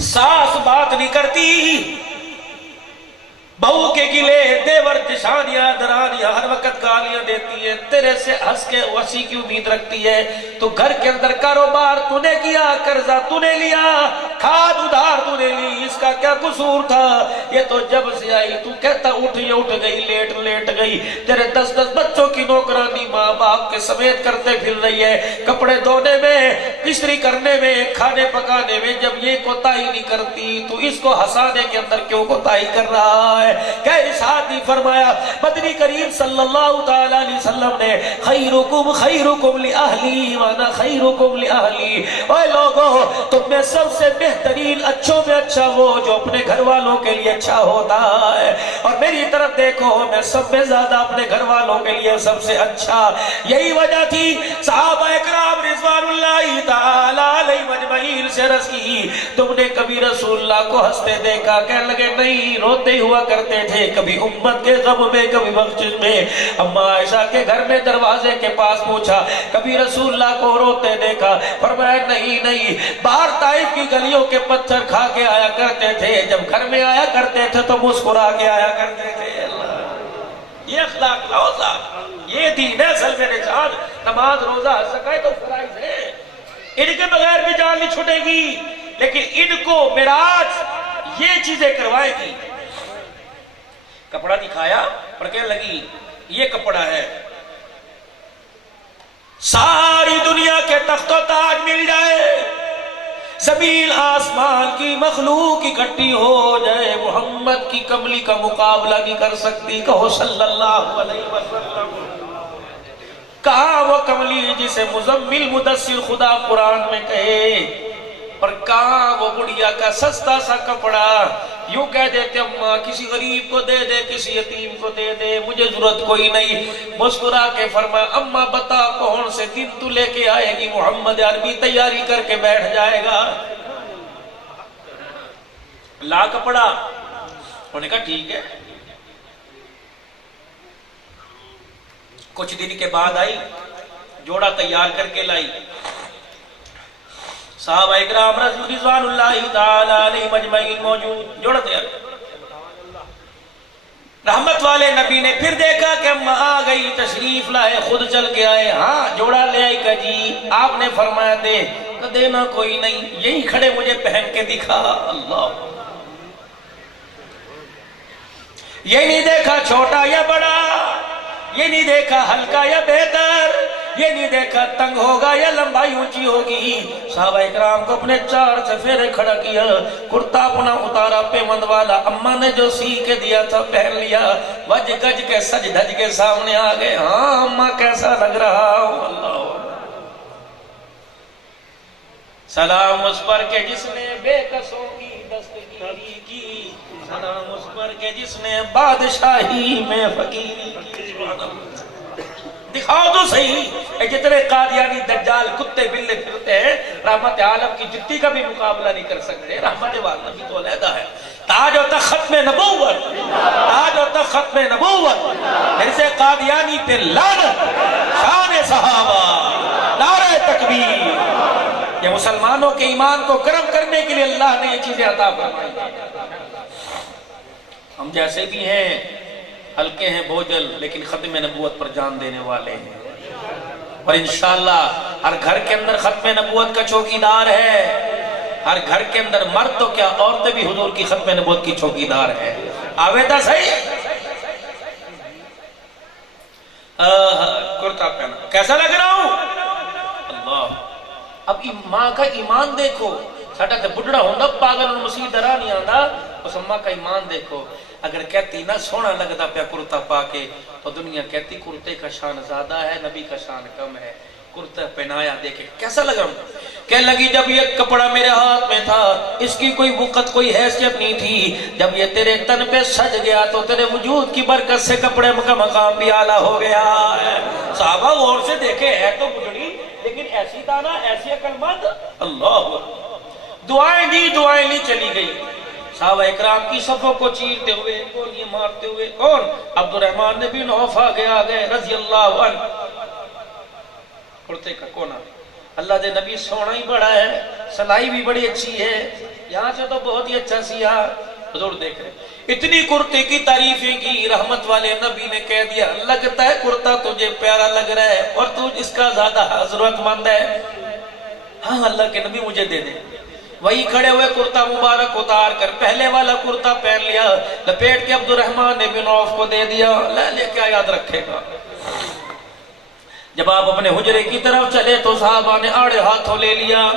ساس بات نہیں کرتی, بہو کے گلے دیور جشانیاں درانیاں ہر وقت گالیاں دیتی ہے. تیرے سے ہنس کے وسیع کی امید رکھتی ہے. تو گھر کے اندر کاروبار تو نے کیا, قرضہ تو نے لیا, کھاد ادھار تو نے لی, اس کا کیا قصور تھا. یہ تو جب سے آئی تو کہتا اٹھ یہ اٹھ گئی لیٹ لیٹ گئی. تیرے 10 بچوں کی نوکرانی ماں باپ کے سمیت کرتے پھر رہی ہے. کپڑے دھونے میں استری کرنے میں کھانے پکانے میں جب یہ کوتاہی نہیں کرتی تو اس کو ہنسانے کے اندر کیوں کوتاہی کر رہا ہے. کہ ارشاد ہی فرمایا مدنی کریم صلی اللہ تعالی علیہ وسلم نے خیرکم خیرکم لأہلی وانا خیرکم لأہلی. اے لوگوں تم میں سب سے بہترین اچھوں میں اچھا وہ جو اپنے گھر والوں کے لیے اچھا ہوتا ہے. اور میری طرف دیکھو میں سب میں زیادہ اپنے گھر والوں کے لیے سب سے اچھا. یہی وجہ تھی صحابہ اکرام رضوان اللہ تعالی علیہم اجمعین سے عرض کی تم نے کبھی رسول اللہ کو ہنستے دیکھا؟ کہنے لگے نہیں, روتے ہوا کرتے تھے, کبھی امت کے غم میں کبھی بخشش میں. اما عائشہ کے گھر میں دروازے کے پاس پوچھا کبھی رسول اللہ کو روتے دیکھا؟ فرمایا نہیں نہیں, باہر طائف کی گلیوں کے پتھر کھا کے آیا کرتے تھے, جب گھر میں آیا کرتے تھے تو مسکرا کے آیا کرتے تھے. یہ اخلاق روزہ, یہ دین ہے اصل میں نجات. نماز روزہ زکات تو فرائض ہے, ان کے بغیر بھی جان نہیں چھوٹے گی, لیکن ان کو معراج یہ چیزیں کروائے گی. کپڑا دکھایا اور کہنے لگی یہ کپڑا ہے, ساری دنیا کے تخت و تاج مل جائے, زمین آسمان کی مخلوق اکٹھی ہو جائے, محمد کی کملی کا مقابلہ نہیں کر سکتی. کہو صلی اللہ علیہ وسلم. کہاں وہ کملی جسے مزمل مدثر خدا قرآن میں کہے, اور کہاں وہ بڑھیا کا سستا سا کپڑا یوں کہہ دیتے اماں کسی غریب کو دے دے, کسی یتیم کو دے دے, مجھے ضرورت کوئی نہیں. مسکرا کے فرمایا اماں بتا کون سے دن تو لے کے آئے گی؟ محمد عربی تیاری کر کے بیٹھ جائے گا. لا کپڑا, انہوں نے کہا ٹھیک ہے. کچھ دن کے بعد آئی, جوڑا تیار کر کے لائی. صحابہ اکرام رضوان اللہ تعالی علیہم اجمعین موجود, جوڑا تیار. رحمت والے نبی نے پھر دیکھا کہ اماں آ گئی, تشریف لائے, خود چل کے آئے. ہاں جوڑا لے آئی. کہ جی آپ نے فرمایا دے. کہ دینا کوئی نہیں, یہی کھڑے مجھے پہن کے دکھا. اللہ, یہ نہیں دیکھا چھوٹا یا بڑا, یہ نہیں دیکھا ہلکا یا بہتر, یہ نہیں دیکھا تنگ ہوگا یا لمبائی اونچی ہوگی. صحابہ اکرام کو اپنے 4 چفیرے کھڑا کیا, کرتا اپنا اتارا پیمند والا, اماں نے جو سی کے دیا تھا پہن لیا, وج گج کے سج دھج کے سامنے آ گئے. ہاں اماں کیسا لگ رہا ہوں. اللہ سلام اس پر کہ جس نے بے کسوں کی دستگیری کی, سلام اس پر کہ جس نے بادشاہی میں فقیری کی. دکھاؤ تو صحیح جتنے قادیانی دجال کتے بلے پھرتے ہیں رحمت عالم کی جتی کا بھی مقابلہ نہیں کر سکتے. رحمت والا بھی تو علیحدہ ہے. تاج و تخت ختم نبوت, تاج و تخت ختم نبوت, پھر سے قادیانی پہ لعنت, شان صحابہ, نعرہ تکبیر. یہ مسلمانوں کے ایمان کو گرم کرنے کے لیے اللہ نے یہ چیزیں عطا فرمائی. ہم جیسے بھی ہیں ہلکے ہیں بوجھل, لیکن ختم نبوت پر جان دینے والے ہیں. اور انشاءاللہ ہر گھر کے اندر ختم نبوت کا چوکیدار ہے. ہر گھر کے اندر مرد تو کیا عورتیں بھی حضور کی ختم نبوت کی چوکیدار ہے. آویدہ صحیح کرتا پہنا کیسا لگ رہا ہوں. اللہ اب ماں کا ایمان دیکھو. ساڈا تے بڈڑا ہوندا پاگل نوں مسیح درا نہیں آندا, اس اماں کا ایمان دیکھو. اگر کہتی نہ سونا لگتا پیا کرتا پا کے تو دنیا کہتی کرتے کا شان زیادہ ہے, نبی کا شان کم ہے. کرتا پہنایا دیکھے کیسا لگ رہا ہوں. کہنے لگی جب یہ کپڑا میرے ہاتھ میں تھا اس کی کوئی وقت کوئی حیثیت نہیں تھی, جب یہ تیرے تن پہ سج گیا تو تیرے وجود کی برکت سے کپڑے کا مقام بھی اعلیٰ ہو گیا ہے. صحابہ غور سے دیکھے ہے تو بڈڑی لیکن ایسی دانا ایسی عقل مند. اللہ دعائیں دی دعائیں لی چلی گئی. صحابہ اکرام کی صفوں کو چیرتے ہوئے گولیاں مارتے ہوئے کون عبد الرحمن بن عوف آگئے رضی اللہ عنہ. کرتے کا کونا اللہ دے نبی سونا ہی بڑا ہے, سلائی بھی بڑی اچھی ہے, یہاں سے تو بہت ہی اچھا سیا. حضور دیکھ رہے اتنی کرتے کی تعریفیں کی. رحمت والے نبی نے کہہ دیا لگتا ہے کرتا تجھے پیارا لگ رہا ہے اور تو اس کا زیادہ ضرورت مند ہے. ہاں اللہ کے نبی مجھے دے دے. وہی کھڑے ہوئے کرتا مبارک اتار کر پہلے والا کرتا پہن لیا, لپیٹ کے عبد الرحمن بن عوف کو دے دیا. لے کیا یاد رکھے گا. جب آپ اپنے حجرے کی طرف چلے تو صحابہ نے آڑے ہاتھوں لے لیا.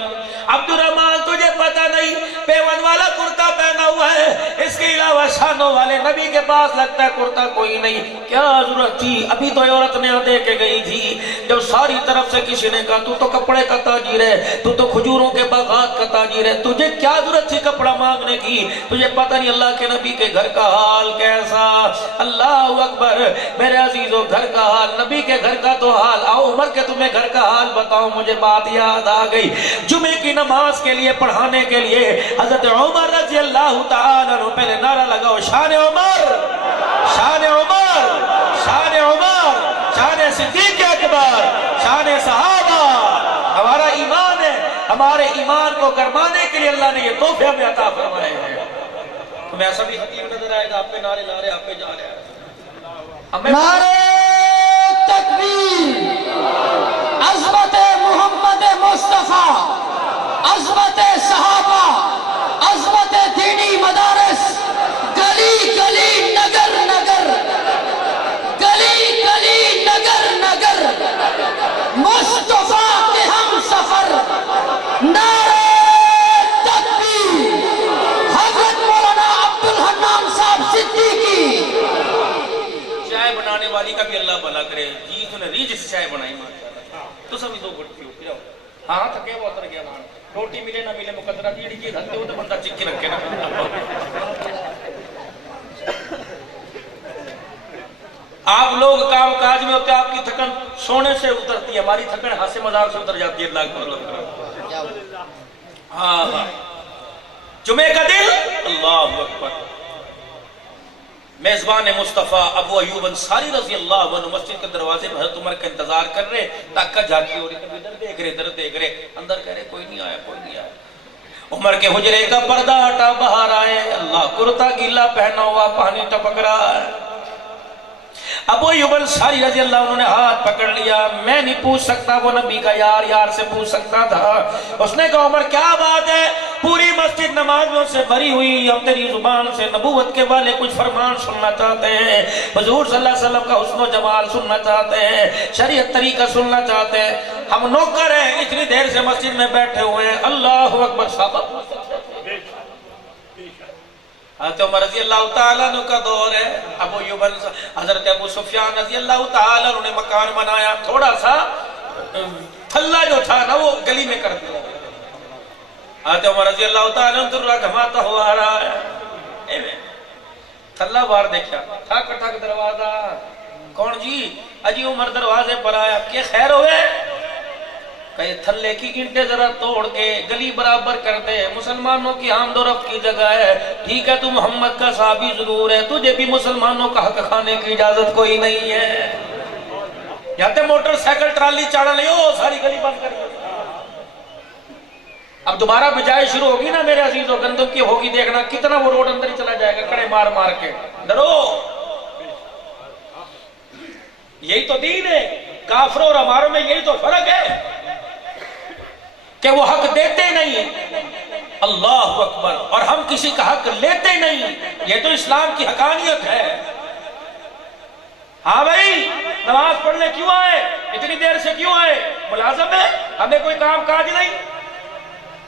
عبد الرحمن تجھے پتہ نہیں پیون والا کرتا پہنا ہوا ہے, اس کے علاوہ شانوں والے نبی کے پاس لگتا ہے کرتا کوئی نہیں. کیا ضرورت تھی, ابھی تو عورت نے دے کے گئی تھی. جب ساری طرف سے کسی نے کہا تو تو کپڑے کا تاجر ہے, تو تو کھجوروں کے باغات کا تاجر ہے, تجھے کیا ضرورت تھی کپڑا مانگنے کی, تجھے پتہ نہیں اللہ کے نبی کے گھر کا حال کیسا. اللہ اکبر میرے عزیزو, گھر کا حال نبی کے گھر کا تو حال. آؤ عمر کے تمہیں گھر کا حال بتاؤں. مجھے بات یاد آ گئی. جمعے کی نماز کے لیے پڑھانے کے لیے حضرت عمر رضی اللہ تعالیٰ عنہ پہلے نعرہ لگاؤ شان عمر, شان عمر, شان عمر, شان صدیق اکبر, شان صحابہ. ہمارا ایمان ہے, ہمارے ایمان کو گرمانے کے لیے اللہ نے یہ تحفے ہمیں عطا فرمائے ہیں. تمہیں ایسا بھی خطیب نظر آئے گا آپ پہ نعرے لا رہے آپ پہ جا رہے ہیں. نعرے تکبیر, عظمت محمد مصطفیٰ, عظمت صحابہ, عظمت دینی مدارس, گلی گلی نگر نگر, گلی گلی نگر نگر, مصطفیٰ کے ہم سفر. نعرے تکبیر. حضرت مولانا عبدالحنان صاحب صدیقی. چائے بنانے والی کا بھی اللہ بھلا کرے. جی تو نے ریج سے چائے بنائی ماشاءاللہ. تو سمجھ دو گھٹتی ہو پھر ہاں تھکے وہ اتر گیا مان. روٹی ملے نہ ملے مقدرہ دیڑی کی دھتے ہو تو بندہ چکی رکھے نا. آپ لوگ کام کاج میں ہوتے آپ کی تھکن سونے سے اترتی ہے, ہماری تھکن ہاتھ سے مزار سے اتر جاتی ہے. اللہ کو اللہ ہاں جمعے کا دل. اللہ اکبر. میزبان مصطفیٰ ابو ایوب انصاری رضی اللہ عنہ مسجد کے دروازے میں حضرت عمر کا انتظار کر رہے. تاکہ جھانکی ہو رہی, کبھی ادھر دیکھ رہے ادھر دیکھ رہے, اندر کہہ رہے کوئی نہیں آیا کوئی نہیں آیا. عمر کے حجرے کا پردہ ہٹا باہر آئے. اللہ کرتا گیلا پہنا ہوا پانی ٹپک رہا ہے. ابو ایوب انصاری رضی اللہ عنہ نے ہاتھ پکڑ لیا، میں نہیں پوچھ سکتا، وہ نبی کا یار سے پوچھ سکتا تھا۔ اس نے کہا عمر کیا بات ہے، پوری مسجد نمازوں سے بھری ہوئی، ہم تیری زبان سے نبوت کے والے کچھ فرمان سننا چاہتے ہیں، حضور صلی اللہ علیہ وسلم کا حسن و جمال سننا چاہتے ہیں، شریعت طریقہ سننا چاہتے ہیں، ہم نوکر ہیں، اتنی دیر سے مسجد میں بیٹھے ہوئے ہیں۔ اللہ اکبر صاحب، حضرت عمر رضی اللہ تعالیٰ عنہ کا دور ہے، ابو ایوب حضرت ابو سفیان رضی اللہ تعالیٰ عنہ نے مکان بنایا، تھوڑا سا تھلا جو تھا نا وہ گلی میں کر دیا۔ حضرت عمر رضی اللہ تعالیٰ عنہ درہ گھماتا ہوا آ رہا ہے، تھلا بار دیکھا، ٹھاک ٹھاک دروازہ، کون جی؟ اجی عمر دروازے پر آیا، کہ خیر ہوئے؟ کہ تھلے کی اینٹیں ذرا توڑ کے گلی برابر کر دے، مسلمانوں کی آمد و رفت کی جگہ ہے، ٹھیک ہے تو محمد کا صحابی ضرور ہے، تجھے بھی مسلمانوں کا حق کھانے کی اجازت کوئی نہیں ہے۔ یہاں تے موٹر سائیکل ٹرالی چاڑا نہیں ہو، ساری گلی بند کر دے۔ اب دوبارہ بجائے شروع ہوگی نا میرے عزیزوں، گندم کی ہوگی، دیکھنا کتنا وہ روڈ اندر ہی چلا جائے گا کڑے مار مار کے۔ ڈرو، یہی تو دین ہے، کافروں اور ہماروں میں یہی تو فرق ہے کہ وہ حق دیتے نہیں، اللہ اکبر، اور ہم کسی کا حق لیتے نہیں، یہ تو اسلام کی حقانیت ہے۔ ہاں بھائی، نماز پڑھنے کیوں آئے؟ اتنی دیر سے کیوں آئے؟ ملازم ہے، ہمیں کوئی کام کاج نہیں؟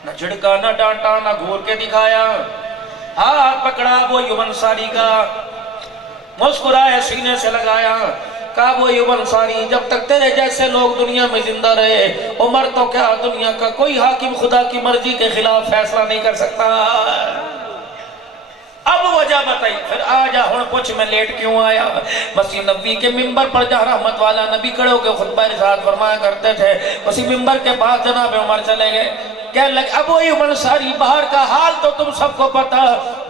نہ جھڑکا، نہ ڈانٹا، نہ گھور کے دکھایا، ہاتھ پکڑا ابو ایوب انصاری کا، مسکرائے، سینے سے لگایا، کہا ابو ایوب انصاری جب تک تیرے جیسے لوگ دنیا میں زندہ رہے، عمر تو کیا دنیا کا کوئی حاکم خدا کی مرضی کے خلاف فیصلہ نہیں کر سکتا۔ اب وجہ بتائی، پھر آجا ہن پوچھ میں لیٹ کیوں آیا؟ مسیح نبی کے ممبر پر جہاں رحمت والا نبی کھڑے ہو کے خطبہ رسالت فرمایا کرتے تھے، اسی ممبر کے بعد جناب عمر چلے گئے، کہنے لگے ابو ایوب انصاری باہر کا حال تو تم سب کو پتا،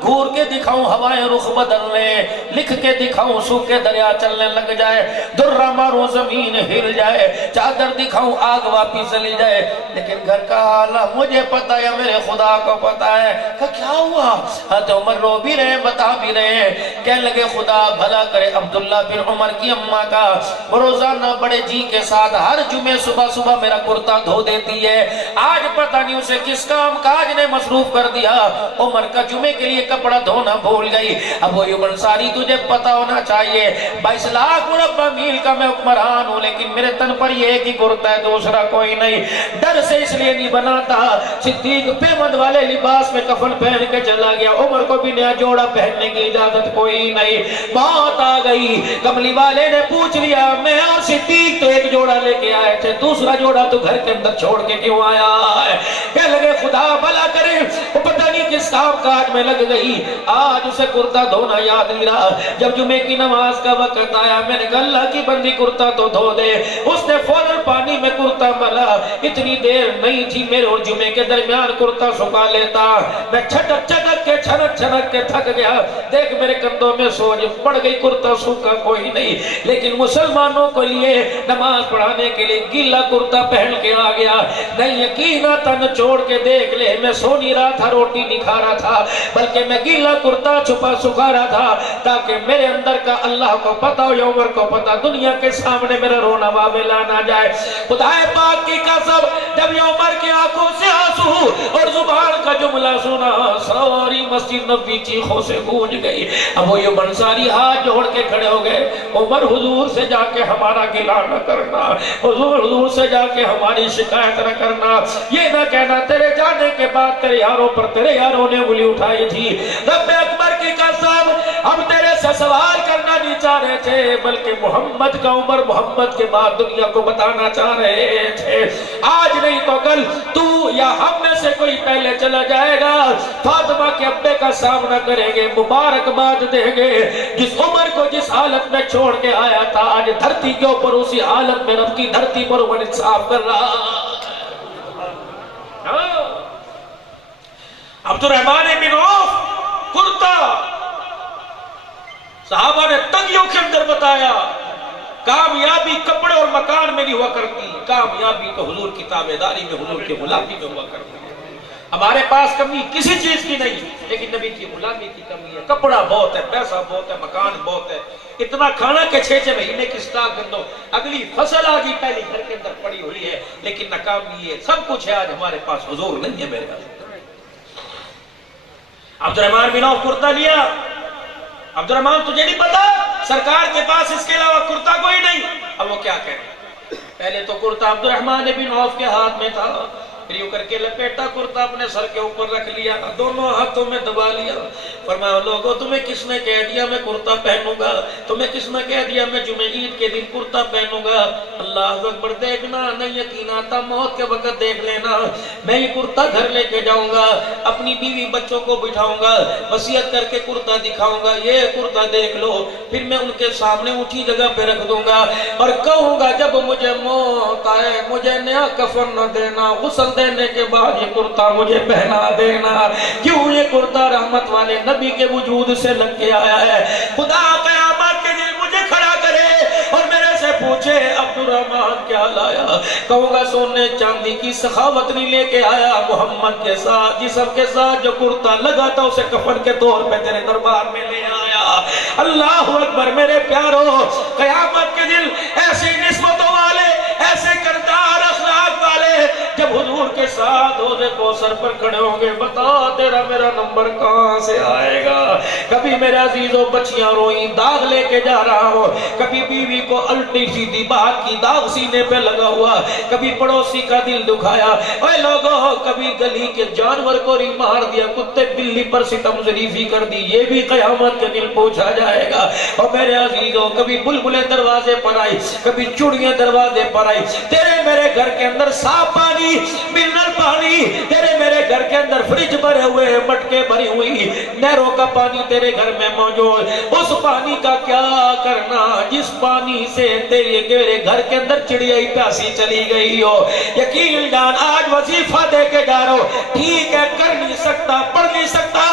گھور کے دکھاؤں ہوائیں رخ بدلنے، لکھ کے دکھاؤں سوکھے دریا چلنے لگ جائے، درہ ماروں زمین ہل جائے، چادر دکھاؤں آگ واپس چلی جائے، لیکن گھر کا حال مجھے پتا ہے، میرے خدا کو پتا ہے۔ کہ کیا ہوا؟ حضرت عمر رو بھی رہے، بتا بھی رہے، کہنے لگے خدا بھلا کرے عبداللہ بن عمر کی اماں کا روزانہ بڑے جی کے ساتھ ہر جمعے صبح صبح میرا کرتا دھو دیتی ہے، آج پتہ نہیں اسے کس کام کاج نے مصروف کر دیا، عمر کا جمعے کے لیے کپڑا دھونا بھول گئی۔ ابو ایوب انصاری تجھے پتا ہونا چاہیے 22 لاکھ مربع میل کا میں حکمران ہوں، لیکن میرے تن پر یہ ایک ہی کرتا ہے، دوسرا کوئی نہیں، ڈر سے اس لیے نہیں بناتا۔ صدیق پیمند والے لباس میں کفن پہن کے چلا گیا، عمر کو بھی نیا جوڑا پہننے کی اجازت کوئی نہیں، موت آ گئی، کملی والے نے پوچھ لیا میں اور صدیق تو ایک جوڑا لے کے آئے تھے، دوسرا جوڑا تو گھر کے اندر چھوڑ کے کیوں آیا ہے؟ کہ لگے خدا بھلا کرے، وہ پتہ نہیں کس کام کاج میں لگ گئی، آج اسے کرتا دھونا یاد نہیں رہا۔ جب جمعے کی نماز کا وقت آیا میں نے کہا اللہ کی بندی کرتا تو دھو دے، اس نے فوراً پانی میں کرتا ملا، اتنی دیر نہیں تھی میرے اور جمعے کے درمیان کرتا سکھا لیتا، میں چھٹک چھٹک کے چھنک چھنک کے تھک گیا، دیکھ میرے کندھوں میں سوج پڑ گئی، کرتا سوکھا کوئی نہیں، لیکن مسلمانوں کو لیے نماز پڑھانے کے لیے گیلا کرتا پہن کے آ گیا۔ نہیں یقین آتا نہ چھوڑ کے دیکھ لے، میں سو نہیں رہا تھا، روٹی نہیں کھا رہا تھا، بلکہ میں گیلا کرتا چھپا سکھا رہا تھا تاکہ میرے اندر کا اللہ کو پتا ہو یا عمر کو پتا، دنیا کے سامنے میرا رونا واویلا نہ جائے۔ خدا پاک کی قسم جب یہ عمر کی آنکھوں سے آنسو اور زبان کا جملہ سنا، ساری مسجد نبی چیخوں سے گونج گئی۔ ابو ایوب انصاری ہاتھ جوڑ کے کھڑے ہو گئے، عمر حضور سے جا کے ہمارا گلا نہ کرنا، حضور سے جا کے ہماری شکایت نہ کرنا، یہ نہ کہنا تیرے جانے کے بعد تیرے یاروں پر تیرے یاروں نے انگلی اٹھائی تھی۔ رب اکبر کی قسم ہم تیرے سے سوال کرنا نہیں چاہ رہے تھے، بلکہ محمد کا عمر محمد کے بعد دنیا کو بتانا چاہ رہے تھے۔ آج نہیں تو کل تو یا ہم میں سے کوئی پہلے چلا جائے گا، فاطمہ کے ابے کا سامنا کریں گے، مبارکباد دیں گے، جس عمر کو جس حالت میں چھوڑ کے آیا تھا آج دھرتی کے اوپر اسی حالت میں رب کی دھرتی پر عمر انصاف کر رہا۔ عبدالرحمن بن عوف کرتا صحابہ نے تنگیوں کے اندر بتایا، کامیابی کپڑے اور مکان میں نہیں ہوا کرتی، کامیابی تو حضور کی تابعداری میں، حضور کی غلامی میں ہوا کرتی ہے۔ ہمارے پاس کمی کسی چیز کی نہیں، لیکن نبی کی غلامی کی کمی ہے، کپڑا بہت ہے، پیسہ بہت ہے، مکان بہت ہے، اتنا کھانا کہ 6 مہینے کی سٹاک کر دو، اگلی فصل آگی پہلی گھر کے اندر پڑی ہوئی ہے، لیکن ناکامی ہے، سب کچھ ہے، آج ہمارے پاس حضور نہیں ہے میرے پاس۔ عبد الرحمن بن عوف کرتا لیا، عبد الرحمن تجھے نہیں پتا سرکار کے پاس اس کے علاوہ کرتا کوئی نہیں؟ اب وہ کیا کہے، پہلے تو کرتا عبد الرحمن بن عوف کے ہاتھ میں تھا، پھر یوں کر کے لپیٹا کرتا اپنے سر کے اوپر رکھ لیا، دونوں ہاتھوں میں دبا لیا، فرمایا لوگوں تمہیں کس نے کہہ دیا میں کرتا پہنوں گا؟ تمہیں کس نے کہہ دیا میں جمعہ عید کے دن کرتا پہنوں گا؟ اللہ اکبر، دیکھنا نہیں یقین آتا موت کے وقت دیکھ لینا، میں یہ کرتا گھر لے کے جاؤں گا، اپنی بیوی بچوں کو بٹھاؤں گا، وصیت کر کے کرتا دکھاؤں گا، یہ کرتا دیکھ لو، پھر میں ان کے سامنے اونچی جگہ پہ رکھ دوں گا اور کہوں گا جب مجھے موت آئے مجھے نیا کفن نہ دینا، غسل دینے کے بعد یہ کرتا مجھے پہنا دینا، کیوں یہ کرتا رحمت والے نبی کے وجود سے لگ کے آیا ہے۔ خدا قیامت کے دن مجھے کھڑا کرے اور میرے سے پوچھے عبد الرحمن کیا لایا، کہوں گا سونے چاندی کی سخاوت نہیں لے کے آیا، محمد کے ساتھ جسم کے ساتھ جو کرتا لگا تھا اسے کفن کے طور پہ تیرے دربار میں لے آیا۔ اللہ اکبر میرے پیارو، قیامت کے دن ایسی نسبتوں والے، ایسے کردار اخلاق والے جب حضور کے ساتھ حوض کوثر پر کھڑے ہوں گے، بتا تیرا میرا نمبر کہاں سے آئے گا؟ کبھی میرے عزیزوں بچیاں روئیں داغ لے کے جا رہا ہو، کبھی بیوی کو الٹی سیدھی بات کی داغ سینے پہ لگا ہوا، کبھی پڑوسی کا دل دکھایا، اے لوگوں کبھی گلی کے جانور کو ری مار دیا، کتے بلی پر ستم ظریفی کر دی، یہ بھی قیامت کے دن پوچھا جائے گا۔ اور میرے عزیزوں کبھی بلبلیں دروازے پر آئی، کبھی چڑیاں دروازے پر آئی، تیرے میرے گھر کے اندر صاف پانی، منرل پانی، تیرے میرے گھر کے اندر فریج بھرے ہوئے ہیں، مٹکے بھری ہوئی، نہروں کا پانی تیرے گھر میں موجود، اس پانی کا کیا کرنا جس پانی سے تیرے گھر کے اندر چڑیائی پیاسی چلی گئی ہو؟ یقین جان آج وظیفہ دے کے جا رہا ہو، ٹھیک ہے کر نہیں سکتا پڑھ نہیں سکتا،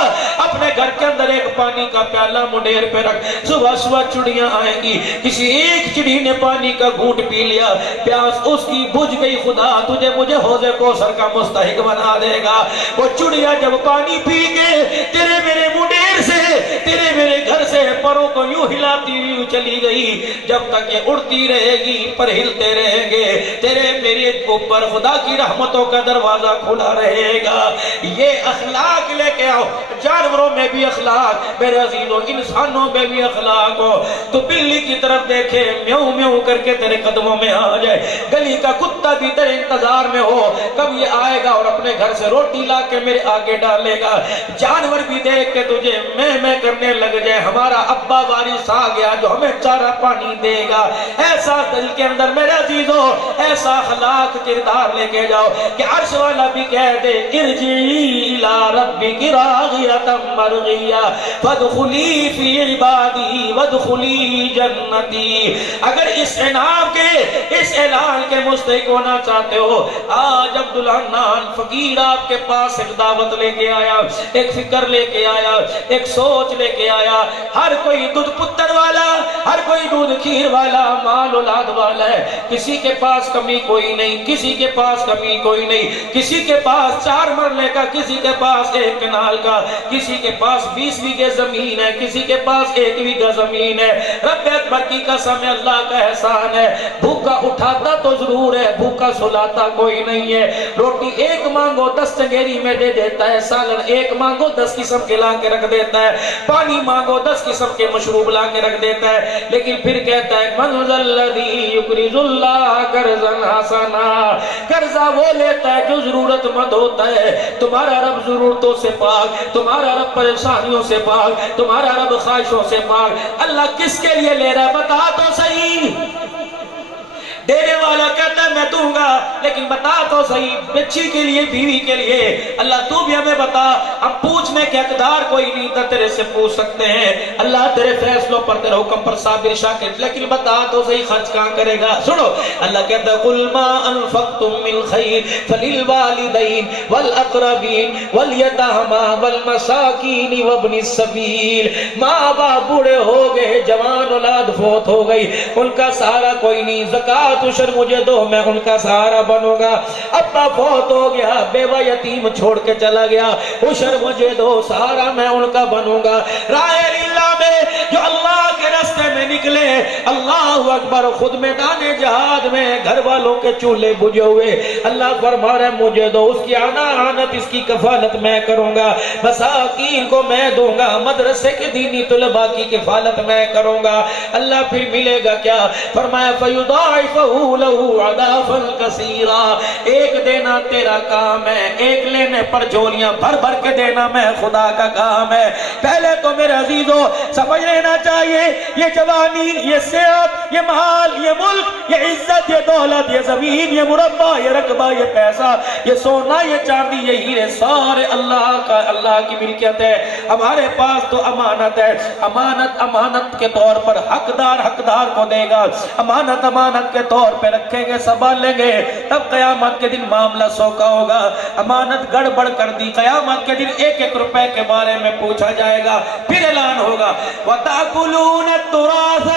اپنے گھر کے اندر ایک پانی کا پیالہ منڈیر پہ رکھ، صبح صبح چڑیاں آئیں گی، کسی ایک چڑی نے پانی کا گھونٹ پی لیا، پیاس اس کی بجھ گئی، خدا تجھے مجھے حوض کوثر کا مستحق بنا دے گا۔ وہ چڑیا جب پانی پی کے تیرے میرے منڈیر سے، تیرے میرے گھر سے پروں کو یوں ہلاتی ہوئی چلی گئی، جب تک یہ اڑتی رہے گی پر ہلتے رہیں گے، تیرے میرے اوپر خدا کی رحمتوں کا دروازہ کھلا رہے گا۔ یہ اخلاق لے کے آؤ، جانوروں میں بھی اخلاق، میرے عزیزوں انسانوں میں بھی اخلاق ہو، تو بلی کی طرف دیکھے میوں میوں کر کے تیرے قدموں میں آ جائے، گلی کا کتا بھی تیرے انتظار میں ہو، کب یہ آئے گا اور اپنے گھر سے روٹی لا کے میرے آگے ڈالے گا، جانور بھی دیکھ کے تجھے میں کرنے لگ جائے، ہمارا ابا وارث آ گیا جو ہمیں چارہ پانی دے گا۔ ایسا دل کے اندر میرے عزیزوں ایسا اخلاق کردار لے کے جاؤ کہ عرش والا بھی کہہ دے ارجعی الی ربک راغیۃ مرغیہ فادخلی فی عبادی وادخلی جنتی۔ اگر اس انعام کے، اس اعلان کے مستحق ہونا چاہتے ہو، آج عبد الحنان فقیر آپ کے پاس ایک دعوت لے کے آیا، ایک فکر لے کے آیا، ایک سوچ لے کے آیا۔ ہر کوئی دودھ پتر والا، ہر کوئی دودھ کھیر والا، مال اولاد والا ہے، کسی کے پاس کمی کوئی نہیں، کسی کے پاس کمی کوئی نہیں، کسی کے پاس 4 مرلے کا، کسی کے پاس 1 کنال کا، کسی کے پاس 20 بیگھے زمین ہے، کسی کے پاس 1 بیگھہ زمین ہے۔ رب اکبر کی قسم ہے، اللہ کا احسان ہے، بھوکا اٹھاتا تو ضرور ہے، بھوکا سلاتا کوئی نہیں ہے۔ روٹی 1 مانگو 10 چنگیری میں دے دیتا ہے، سالن 1 مانگو 10 قسم کے لا کے رکھ دیتا ہے، پانی مانگو 10 قسم کے مشروب لا کے رکھ دیتا ہے، لیکن پھر کہتا ہے من ذا الذی یقرض اللہ قرضا حسنا، قرضہ وہ لیتا ہے جو ضرورت مند ہوتا ہے۔ تمہارا رب ضرورتوں سے پاک، تمہارا رب پریشانیوں سے پاک، تمہارا رب خواہشوں سے پاک۔ اللہ کس کے لیے لے رہا ہے بتا تو صحیح؟ دینے والا کہتا ہے میں دوں گا، لیکن بتا تو صحیح، بچی کے لیے، بیوی کے لیے، اللہ تو بھی ہمیں بتا۔ اب پوچھنے کے اقدار کوئی نہیں تھا، تیرے سے پوچھ سکتے ہیں، اللہ تیرے فیصلوں پر، تیرے حکم پر صابر شاکر، لیکن بتا تو صحیح خرچ کہاں کرے گا؟ سنو اللہ کہتا ہے قل ما انفقتم من خیر فللوالدین والاقربین والیتامی والمساکین وابن السبیل۔ ماں باپ بوڑھے ہو گئے، جوان اولاد فوت ہو گئی، ان کا سہارا کوئی نہیں، زکوٰۃ عشر مجھے دو میں ان کا سہارا بنوں گا۔ ابا فوت ہو گیا، بیوہ یتیم چھوڑ کے چلا گیا، عشر مجھے دو، سہارا میں ان کا بنوں گا۔ راہ اللہ میں جو اللہ کے راستے راستے میں نکلے، اللہ اکبر، خود میدان جہاد میں گھر والوں کے چولہے بجھے ہوئے، اللہ فرما رہا ہے مجھے دو، اس کی آنت اس کی کفالت میں کروں گا، مساکین کو میں دوں گا، مدرسے کے دینی طلباء کی کفالت میں کروں گا۔ اللہ پھر ملے گا کیا؟ فرمایا فَيُضَاعِفَهُ لَهُ عَضَافًا كَثِيرًا، ایک دینا تیرا کام ہے، ایک لینے پر جھولیاں بھر بھر کے دینا میں خدا کا کام ہے۔ پہلے تو میرے عزیزو سمجھ لینا چاہیے، یہ جوانی، یہ صحت، یہ مال، یہ ملک، یہ عزت، یہ دولت، یہ زمین، یہ مربع، یہ رقبہ، یہ پیسہ، یہ سونا، یہ چاندی، یہ ہیرے، سارے اللہ کا، اللہ کی ملکیت ہے۔ ہمارے پاس تو امانت ہے، امانت کے طور پر حقدار کو دے گا، امانت کے طور پہ رکھیں گے، سنبھالیں گے، تب قیامت کے دن معاملہ سوکھا ہوگا۔ امانت گڑبڑ کر دی، قیامت کے دن ایک ایک روپے کے بارے میں پوچھا جائے گا، پھر اعلان ہوگا وَتَأْكُلُونَ التُّرَاثَ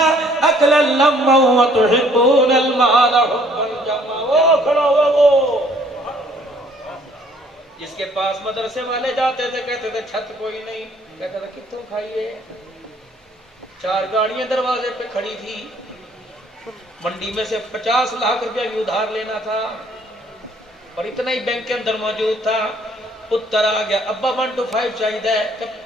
أَكْلًا لَمًّا وَتُحِبُّونَ الْمَالَ حُبًّا جَمًّا۔ کھڑا ہوا وہ جس کے پاس مدرسے والے جاتے تھے، کہتے تھے چھت کوئی نہیں، کہتا تھا کتوں کھائیے، 4 گاڑیاں دروازے پہ کھڑی تھی، منڈی میں سے 50 لاکھ روپیہ بھی ادھار لینا تھا، اور اتنا ہی بینک کے اندر موجود تھا۔ پتر آ گیا، ابا 1 to 5 چاہیے،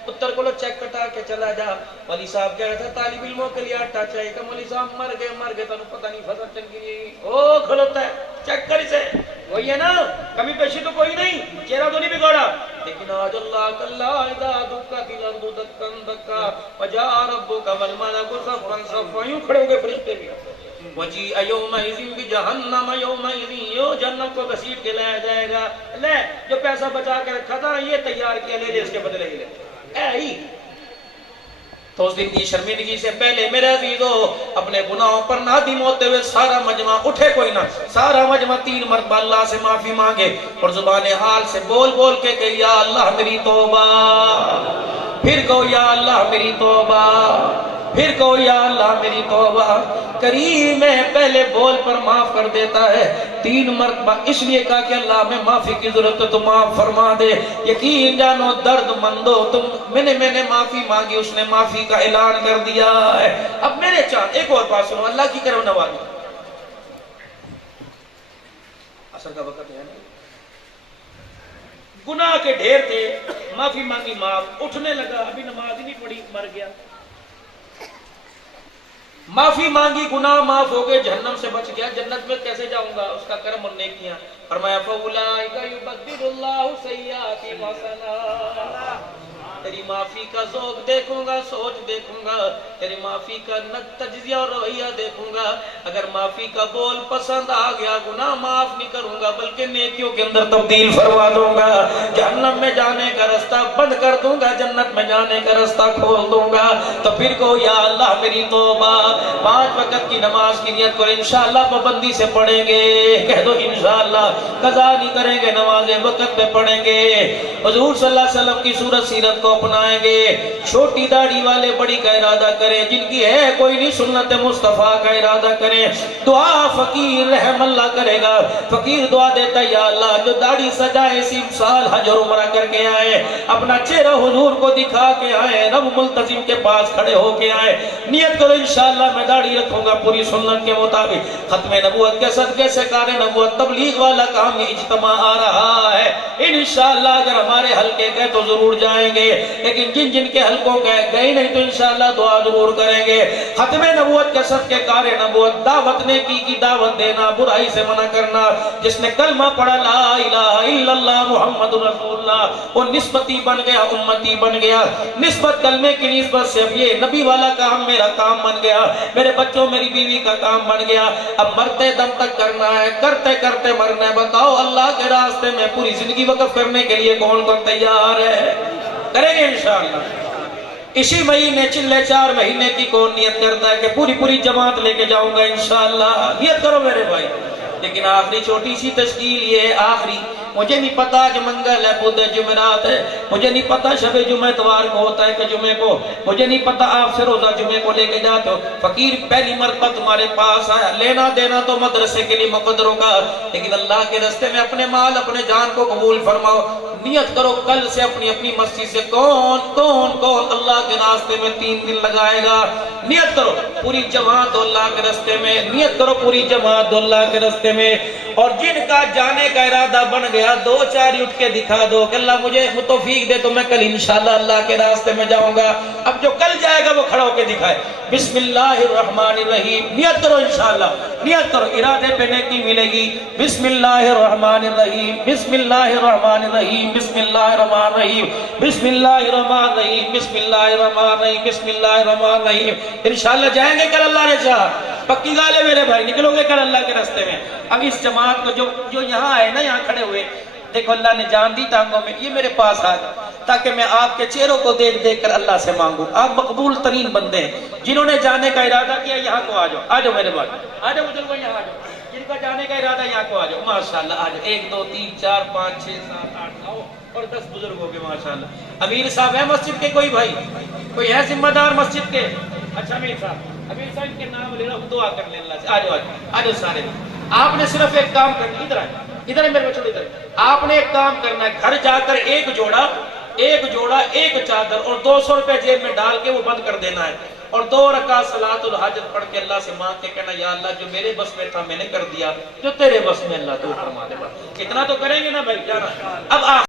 پتر کو لو چیک کٹا کے چلا جا۔ مولی صاحب کہہ رہا تھا طالب علموں کے لیے آٹا چاہیے، کہ مولی صاحب مر گئے تنوں پتہ نہیں فصل چل گئی، او کھلوتا ہے، چیک کر اسے، وہی ہے نا، کبھی پیشی تو کوئی نہیں، چہرہ تو نہیں بگاڑا، لیکن آج اللہ کاللہ اذا دکت الارض دکن دکا وجاء ربک والملک صفا صفا، یوں کھڑے ہو گئے فرشتے بھی، وجیء یومئذ بجہنم، یومئذ یوں جہنم کو گھسیٹ کے لایا جائے گا، لے جو پیسہ بچا کے رکھا تھا یہ تیار کیا، لے لے اس کے بدلے ہی لے اے ہی۔ تو اس دن کی شرمندگی سے پہلے میرے عزیزو اپنے گناہوں پر نادم ہوتے ہوئے سارا مجمع اٹھے، کوئی نہ، سارا مجمع 3 مرتبہ اللہ سے معافی مانگے اور زبان حال سے بول بول کے کہ یا اللہ میری توبہ، پھر کہو یا اللہ میری توبہ، پھر کہو یا اللہ میری توبہ۔ کریم ہے، پہلے بول پر معاف کر دیتا ہے، 3 مرتبہ اس لیے کہا کہ اللہ میں معافی کی ضرورت ہے تو معاف فرما دے۔ یقین جانو درد مندو تم، میں نے معافی مانگی، اس نے معافی کا اعلان کر دیا ہے۔ اب میرے چاہت ایک اور بات سنو، اللہ کی کرم نوازی، اثر کا وقت ہے نا، گناہ کے ڈھیر تھے، معافی مانگی معاف، اٹھنے لگا، ابھی نماز ہی نہیں پڑھی، مر گیا، معافی مانگی، گناہ معاف ہو گئے، جہنم سے بچ گیا، جنت میں کیسے جاؤں گا؟ اس کا کرم اور نیکیاں، فرمایا فَأُولَٰئِكَ يُبَدِّلُ اللَّهُ سَيِّئَاتِهِمْ حَسَنَاتٍ، تیری معافی کا ذوق دیکھوں گا، سوچ دیکھوں گا، تیری معافی کا تجزیہ اور رویہ دیکھوں گا، اگر معافی کا بول پسند آ گیا، گناہ معاف نہیں کروں گا بلکہ نیکیوں کے اندر تبدیل فرما دوں گا، جہنم میں جانے کا رستہ بند کر دوں گا، جنت میں جانے کا رستہ کھول دوں گا۔ تو پھر کہو یا اللہ میری توبہ، 5 وقت کی نماز کی نیت کرو، انشاءاللہ پابندی سے پڑھیں گے، کہہ دو انشاءاللہ، قضا نہیں کریں گے، نمازیں وقت پہ پڑھیں گے، حضور صلی اللہ علیہ وسلم کی صورت سیرت کو اپنائیں گے، چھوٹی داڑھی والے بڑی کا ارادہ کریں، جن کی ہے کوئی نہیں سنت مصطفیٰ کا ارادہ کریں، دعا فقیر رحم اللہ کرے گا، فقیر دعا دیتا یا اللہ جو داڑھی سجائے 30 سال حج اور عمرہ کر کے آئے، اپنا چہرہ حضور کو دکھا کے آئے، رب ملتزم کے پاس کھڑے ہو کے آئے، نیت کرو انشاءاللہ میں داڑھی رکھوں گا پوری سنت کے مطابق، ختم نبوت کے صدقے سے کار نبوت تبلیغ والا کام یہ اجتماع آ رہا ہے، انشاءاللہ اگر ہمارے حلقے گئے تو ضرور جائیں گے، لیکن جن کے حلقوں گئے نہیں تو انشاءاللہ دعا ضرور کریں گے۔ ختم نبوت کے صدقے کار نبوت، دعوت نیکی کی دعوت دینا، برائی سے منع کرنا، جس نے کلمہ پڑھا لا الہ الا اللہ محمد رسول اللہ، وہ نسبتی بن گیا، امتی بن گیا، نسبت کلمے کی نسبت سے اب یہ نبی والا کام میرا کام بن گیا، میرے بچوں میری بیوی کا کام بن گیا، اب مرتے دم تک کرنا ہے، کرتے کرتے مرنا ہے۔ بتاؤ اللہ کے راستے میں پوری زندگی وقف کرنے کے لیے کون کون تیار ہے؟ کریں گے انشاءاللہ۔ اسی مہینے چلے 4 مہینے کی کون نیت کرتا ہے کہ پوری جماعت لے کے جاؤں گا انشاءاللہ؟ نیت کرو میرے بھائی۔ لیکن آخری چھوٹی سی تشکیل یہ آخری مجھے نہیں پتا کہ منگل ہے، بدھ ہے، جمعرات ہے، مجھے نہیں پتا شب جمعہ اتوار کو ہوتا ہے کہ جمعے کو، مجھے نہیں پتا آپ سے روزہ جمعے کو لے کے جاتے ہو۔ فقیر پہلی مرتبہ تمہارے پاس آیا، لینا دینا تو مدرسے کے لیے مقدر ہوگا، لیکن اللہ کے راستے میں اپنے مال اپنے جان کو قبول فرماؤ۔ نیت کرو کل سے اپنی اپنی مسجد سے کون اللہ کے راستے میں 3 دن لگائے گا۔ نیت کرو پوری جماعت دو اللہ کے راستے میں، نیت کرو پوری جماعت دو اللہ کے راستے میں۔ اور جن کا جانے کا ارادہ بن گیا 2-4 اٹھ کے دکھا دو کہ اللہ مجھے توفیق دے تو میں کل انشاءاللہ اللہ کے راستے میں جاؤں گا۔ اب جو کل جائے گا وہ کھڑا ہو کے دکھائے بسم اللہ الرحمن الرحیم، نیت کرو انشاءاللہ، نیت کرو، ارادے پہ نیکی ملے گی۔ بسم اللہ الرحمن الرحیم، بسم اللہ الرحمن الرحیم، بسم اللہ الرحمن الرحیم، بسم اللہ الرحمن الرحیم، بسم اللہ الرحمن الرحیم، بسم اللہ الرحمن الرحیم۔ انشاءاللہ جائیں گے کل اللہ نے چاہا، پکی گال ہے میرے بھائی، نکلو گے کل اللہ کے راستے میں۔ اب اس جماعت کو جو یہاں آئے نا، یہاں کھڑے ہوئے، دیکھو اللہ نے جان دی ٹانگوں میں، یہ میرے پاس آ جائے تاکہ میں آپ کے چہروں کو دیکھ دیکھ کر اللہ سے مانگوں۔ آپ مقبول ترین بندے ہیں، جنہوں نے جانے کا ارادہ کیا یہاں کو آ جاؤ، آ جاؤ میرے بھائی، آ جاؤ بزرگوں، یہاں آ جاؤ، جن کا جانے کا ارادہ یہاں کو آ جاؤ، ماشاءاللہ آ جاؤ، 1 2 3 4 5 6 7 8 9 اور 10 بزرگ ہو گئے ماشاءاللہ۔ امیر صاحب ہے مسجد کے کوئی بھائی، کوئی ہے ذمہ دار مسجد کے؟ اچھا امیر صاحب کے نام لے رہا ہوں، دعا کر لیں اللہ سے، آ جاؤ آ جاؤ سارے۔ آپ نے صرف ایک کام کرنا، ادھر آئے، ادھر ہے میرے بچوں، ادھر آپ نے ایک کام کرنا ہے، گھر جا کر ایک جوڑا ایک چادر اور 200 روپے جیب میں ڈال کے وہ بند کر دینا ہے، اور 2 رکعت صلاۃ الحاجت پڑھ کے اللہ سے مانگ کے کہنا یا اللہ جو میرے بس میں تھا میں نے کر دیا، جو تیرے بس میں اللہ تو فرما دے۔ اتنا تو کریں گے نا بھائی، کیا نا؟ اب